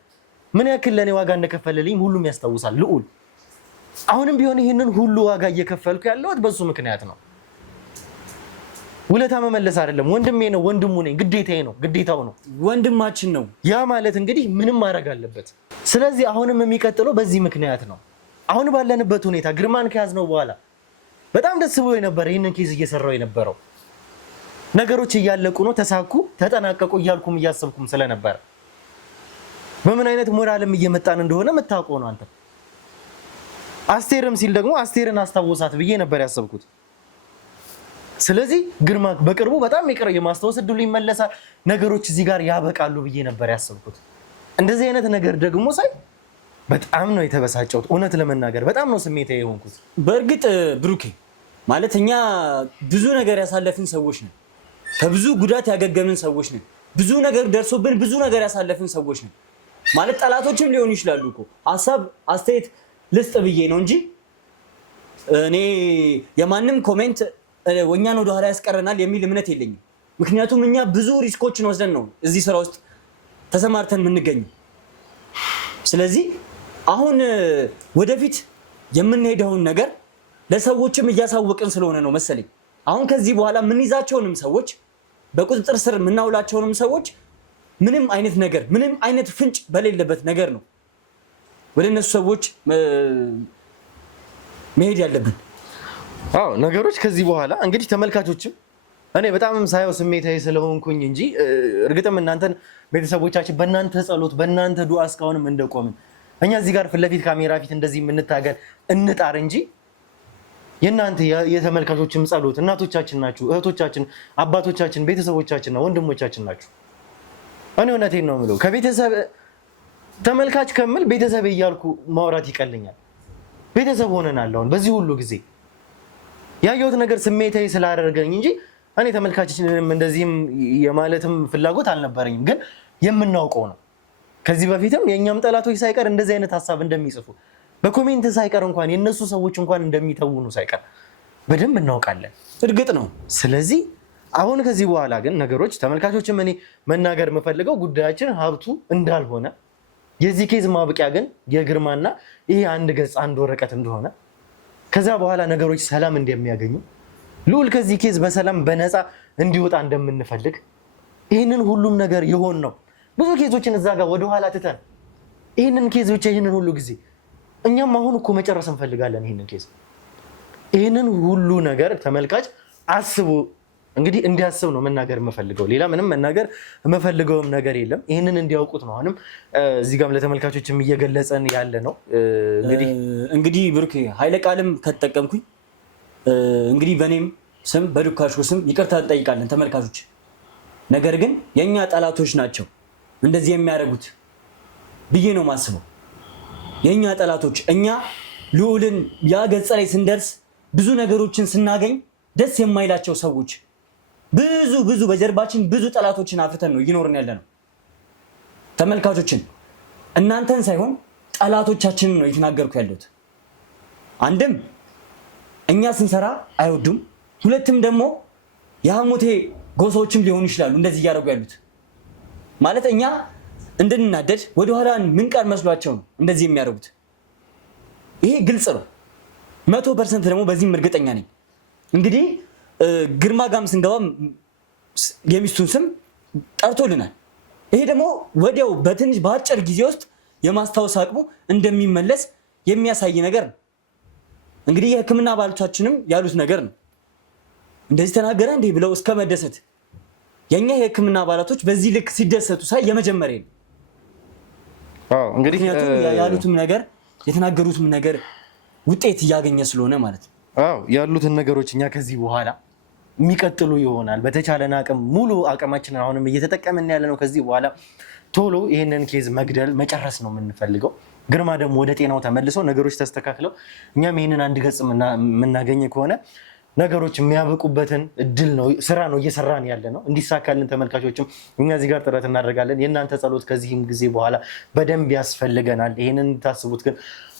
ምን ያክል ለኔ ዋጋ እንደከፈለልኝ ሁሉም ያስታውሳል ልዑል። አሁንም ቢሆን ይሄንን ሁሉ ዋጋ እየከፈልኩ ያለሁት በሱ ምክንያት ነው። ውለታ መመለስ አይደለም። ወንድሜ ነው፣ ወንድሙ ነኝ፣ ግዴታዬ ነው፣ ግዴታው ነው፣ ወንድማችን ነው። ያ ማለት እንግዲህ ምንም ማድረግ አለበት። ስለዚህ አሁንም የሚቀጥለው በዚህ ምክንያት ነው። አሁን ባለንበት ሁኔታ ግርማን ከያዝነው በኋላ በጣም ደስ ብሎ ነበር ይሄንን ኬዝ እየሰራው የነበረው። ነገሮች እያለቁ ነው፣ ተሳኩ፣ ተጠናቀቁ እያልኩም እያሰብኩም ስለነበር በምን አይነት ሞራልም እየመጣን እንደሆነ የምታውቀው ነው አንተ። አስቴርም ሲል ደግሞ አስቴርን አስታወሳት ብዬ ነበር ያሰብኩት። ስለዚህ ግርማ በቅርቡ በጣም የማስታወስ እድሉ ይመለሳል፣ ነገሮች እዚህ ጋር ያበቃሉ ብዬ ነበር ያሰብኩት። እንደዚህ አይነት ነገር ደግሞ ሳይ በጣም ነው የተበሳጨሁት። እውነት ለመናገር በጣም ነው ስሜታዊ የሆንኩት። በእርግጥ ብሩኬ ማለት እኛ ብዙ ነገር ያሳለፍን ሰዎች ነን፣ ከብዙ ጉዳት ያገገምን ሰዎች ነን፣ ብዙ ነገር ደርሶብን ብዙ ነገር ያሳለፍን ሰዎች ነን። ማለት ጠላቶችም ሊሆኑ ይችላሉ እኮ ሀሳብ አስተያየት ልስጥ ብዬ ነው እንጂ እኔ የማንም ኮሜንት እኛን ወደኋላ ያስቀረናል የሚል እምነት የለኝም። ምክንያቱም እኛ ብዙ ሪስኮችን ወስደን ነው እዚህ ስራ ውስጥ ተሰማርተን የምንገኘው። ስለዚህ አሁን ወደፊት የምንሄደውን ነገር ለሰዎችም እያሳወቅን ስለሆነ ነው መሰለኝ አሁን ከዚህ በኋላ የምንይዛቸውንም ሰዎች በቁጥጥር ስር የምናውላቸውንም ሰዎች ምንም አይነት ነገር ምንም አይነት ፍንጭ በሌለበት ነገር ነው ወደ እነሱ ሰዎች መሄድ ያለብን። አዎ ነገሮች ከዚህ በኋላ እንግዲህ ተመልካቾችም እኔ በጣምም ሳየው ስሜታዊ ስለሆንኩኝ እንጂ እርግጥም እናንተን ቤተሰቦቻችን በእናንተ ጸሎት በእናንተ ዱዓ እስካሁንም እንደቆምን እኛ እዚህ ጋር ፊት ለፊት ካሜራ ፊት እንደዚህ የምንታገል እንጣር እንጂ የእናንተ የተመልካቾችም ጸሎት እናቶቻችን ናችሁ፣ እህቶቻችን፣ አባቶቻችን፣ ቤተሰቦቻችንና ወንድሞቻችን ናችሁ። እኔ እውነቴን ነው የምለው ከቤተሰብ ተመልካች ከምል ቤተሰብ እያልኩ ማውራት ይቀልኛል። ቤተሰብ ሆነናል። አሁን በዚህ ሁሉ ጊዜ ያየሁት ነገር ስሜታዊ ስላደረገኝ እንጂ እኔ ተመልካችንም እንደዚህም የማለትም ፍላጎት አልነበረኝም። ግን የምናውቀው ነው። ከዚህ በፊትም የእኛም ጠላቶች ሳይቀር እንደዚህ አይነት ሀሳብ እንደሚጽፉ በኮሜንት ሳይቀር እንኳን የነሱ ሰዎች እንኳን እንደሚተውኑ ሳይቀር በደንብ እናውቃለን። እርግጥ ነው። ስለዚህ አሁን ከዚህ በኋላ ግን ነገሮች ተመልካቾችም እኔ መናገር የምፈልገው ጉዳያችን ሀብቱ እንዳልሆነ የዚህ ኬዝ ማብቂያ ግን የግርማና ይሄ አንድ ገጽ አንድ ወረቀት እንደሆነ ከዛ በኋላ ነገሮች ሰላም እንደሚያገኙ ልዑል ከዚህ ኬዝ በሰላም በነፃ እንዲወጣ እንደምንፈልግ ይህንን ሁሉም ነገር ይሆን ነው። ብዙ ኬዞችን እዛ ጋር ወደኋላ ትተን ይህንን ኬዝ ብቻ ይህንን ሁሉ ጊዜ እኛም አሁን እኮ መጨረስ እንፈልጋለን ይህንን ኬዝ። ይህንን ሁሉ ነገር ተመልካች አስቡ እንግዲህ እንዲያስብ ነው መናገር የምፈልገው። ሌላ ምንም መናገር የምፈልገውም ነገር የለም። ይህንን እንዲያውቁት ነው አሁንም እዚህ ጋርም ለተመልካቾችም እየገለጸን ያለ ነው። እንግዲህ ብሩክ ኃይለ ቃልም ከተጠቀምኩኝ እንግዲህ በእኔም ስም በዱካሾ ስም ይቅርታ እንጠይቃለን ተመልካቾች። ነገር ግን የእኛ ጠላቶች ናቸው እንደዚህ የሚያደርጉት ብዬ ነው ማስበው። የእኛ ጠላቶች እኛ ልዑልን ያ ገጽ ላይ ስንደርስ ብዙ ነገሮችን ስናገኝ ደስ የማይላቸው ሰዎች ብዙ በጀርባችን ብዙ ጠላቶችን አፍርተን ነው እየኖርን ያለ ነው። ተመልካቾችን እናንተን ሳይሆን ጠላቶቻችንን ነው እየተናገርኩ ያለሁት። አንድም እኛ ስንሰራ አይወዱም፣ ሁለትም ደግሞ የሐሞቴ ጎሳዎችም ሊሆኑ ይችላሉ እንደዚህ እያደረጉ ያሉት። ማለት እኛ እንድንናደድ ወደኋላ ምንቀር መስሏቸው ነው እንደዚህ የሚያደርጉት። ይሄ ግልጽ ነው 100% ደግሞ በዚህም እርግጠኛ ነኝ። እንግዲህ ግርማ ጋም ስንገባ የሚስቱን ስም ጠርቶልናል። ይሄ ደግሞ ወዲያው በትንሽ በአጭር ጊዜ ውስጥ የማስታወስ አቅሙ እንደሚመለስ የሚያሳይ ነገር ነው። እንግዲህ የሕክምና ባለሙያዎቻችንም ያሉት ነገር ነው። እንደዚህ ተናገረ እንዴ ብለው እስከ መደሰት የኛ የሕክምና አባላቶች በዚህ ልክ ሲደሰቱ ሳይ የመጀመሪያ ነው። እንግዲህ ያሉትም ነገር የተናገሩትም ነገር ውጤት እያገኘ ስለሆነ ማለት ነው። ያሉትን ነገሮች እኛ ከዚህ በኋላ የሚቀጥሉ ይሆናል። በተቻለን አቅም ሙሉ አቅማችንን አሁንም እየተጠቀምን ያለ ነው። ከዚህ በኋላ ቶሎ ይህንን ኬዝ መግደል መጨረስ ነው የምንፈልገው። ግርማ ደግሞ ወደ ጤናው ተመልሰው ነገሮች ተስተካክለው እኛም ይህንን አንድ ገጽ የምናገኝ ከሆነ ነገሮች የሚያበቁበትን እድል ነው ስራ ነው እየሰራን ያለ ነው። እንዲሳካልን ተመልካቾችም እኛ እዚህ ጋር ጥረት እናደርጋለን። የእናንተ ጸሎት ከዚህም ጊዜ በኋላ በደንብ ያስፈልገናል። ይህንን እንድታስቡት ግን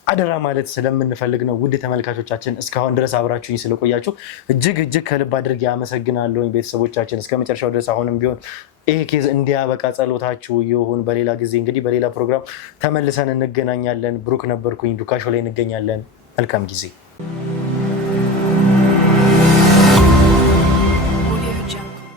አደራ ማለት ስለምንፈልግ ነው። ውድ ተመልካቾቻችን እስካሁን ድረስ አብራችሁኝ ስለቆያችሁ እጅግ ከልብ አድርጌ አመሰግናለሁ። ቤተሰቦቻችን እስከ መጨረሻው ድረስ አሁንም ቢሆን ይሄ ኬዝ እንዲያበቃ ጸሎታችሁ ይሁን። በሌላ ጊዜ እንግዲህ በሌላ ፕሮግራም ተመልሰን እንገናኛለን። ብሩክ ነበርኩኝ። ዱካሾ ላይ እንገኛለን። መልካም ጊዜ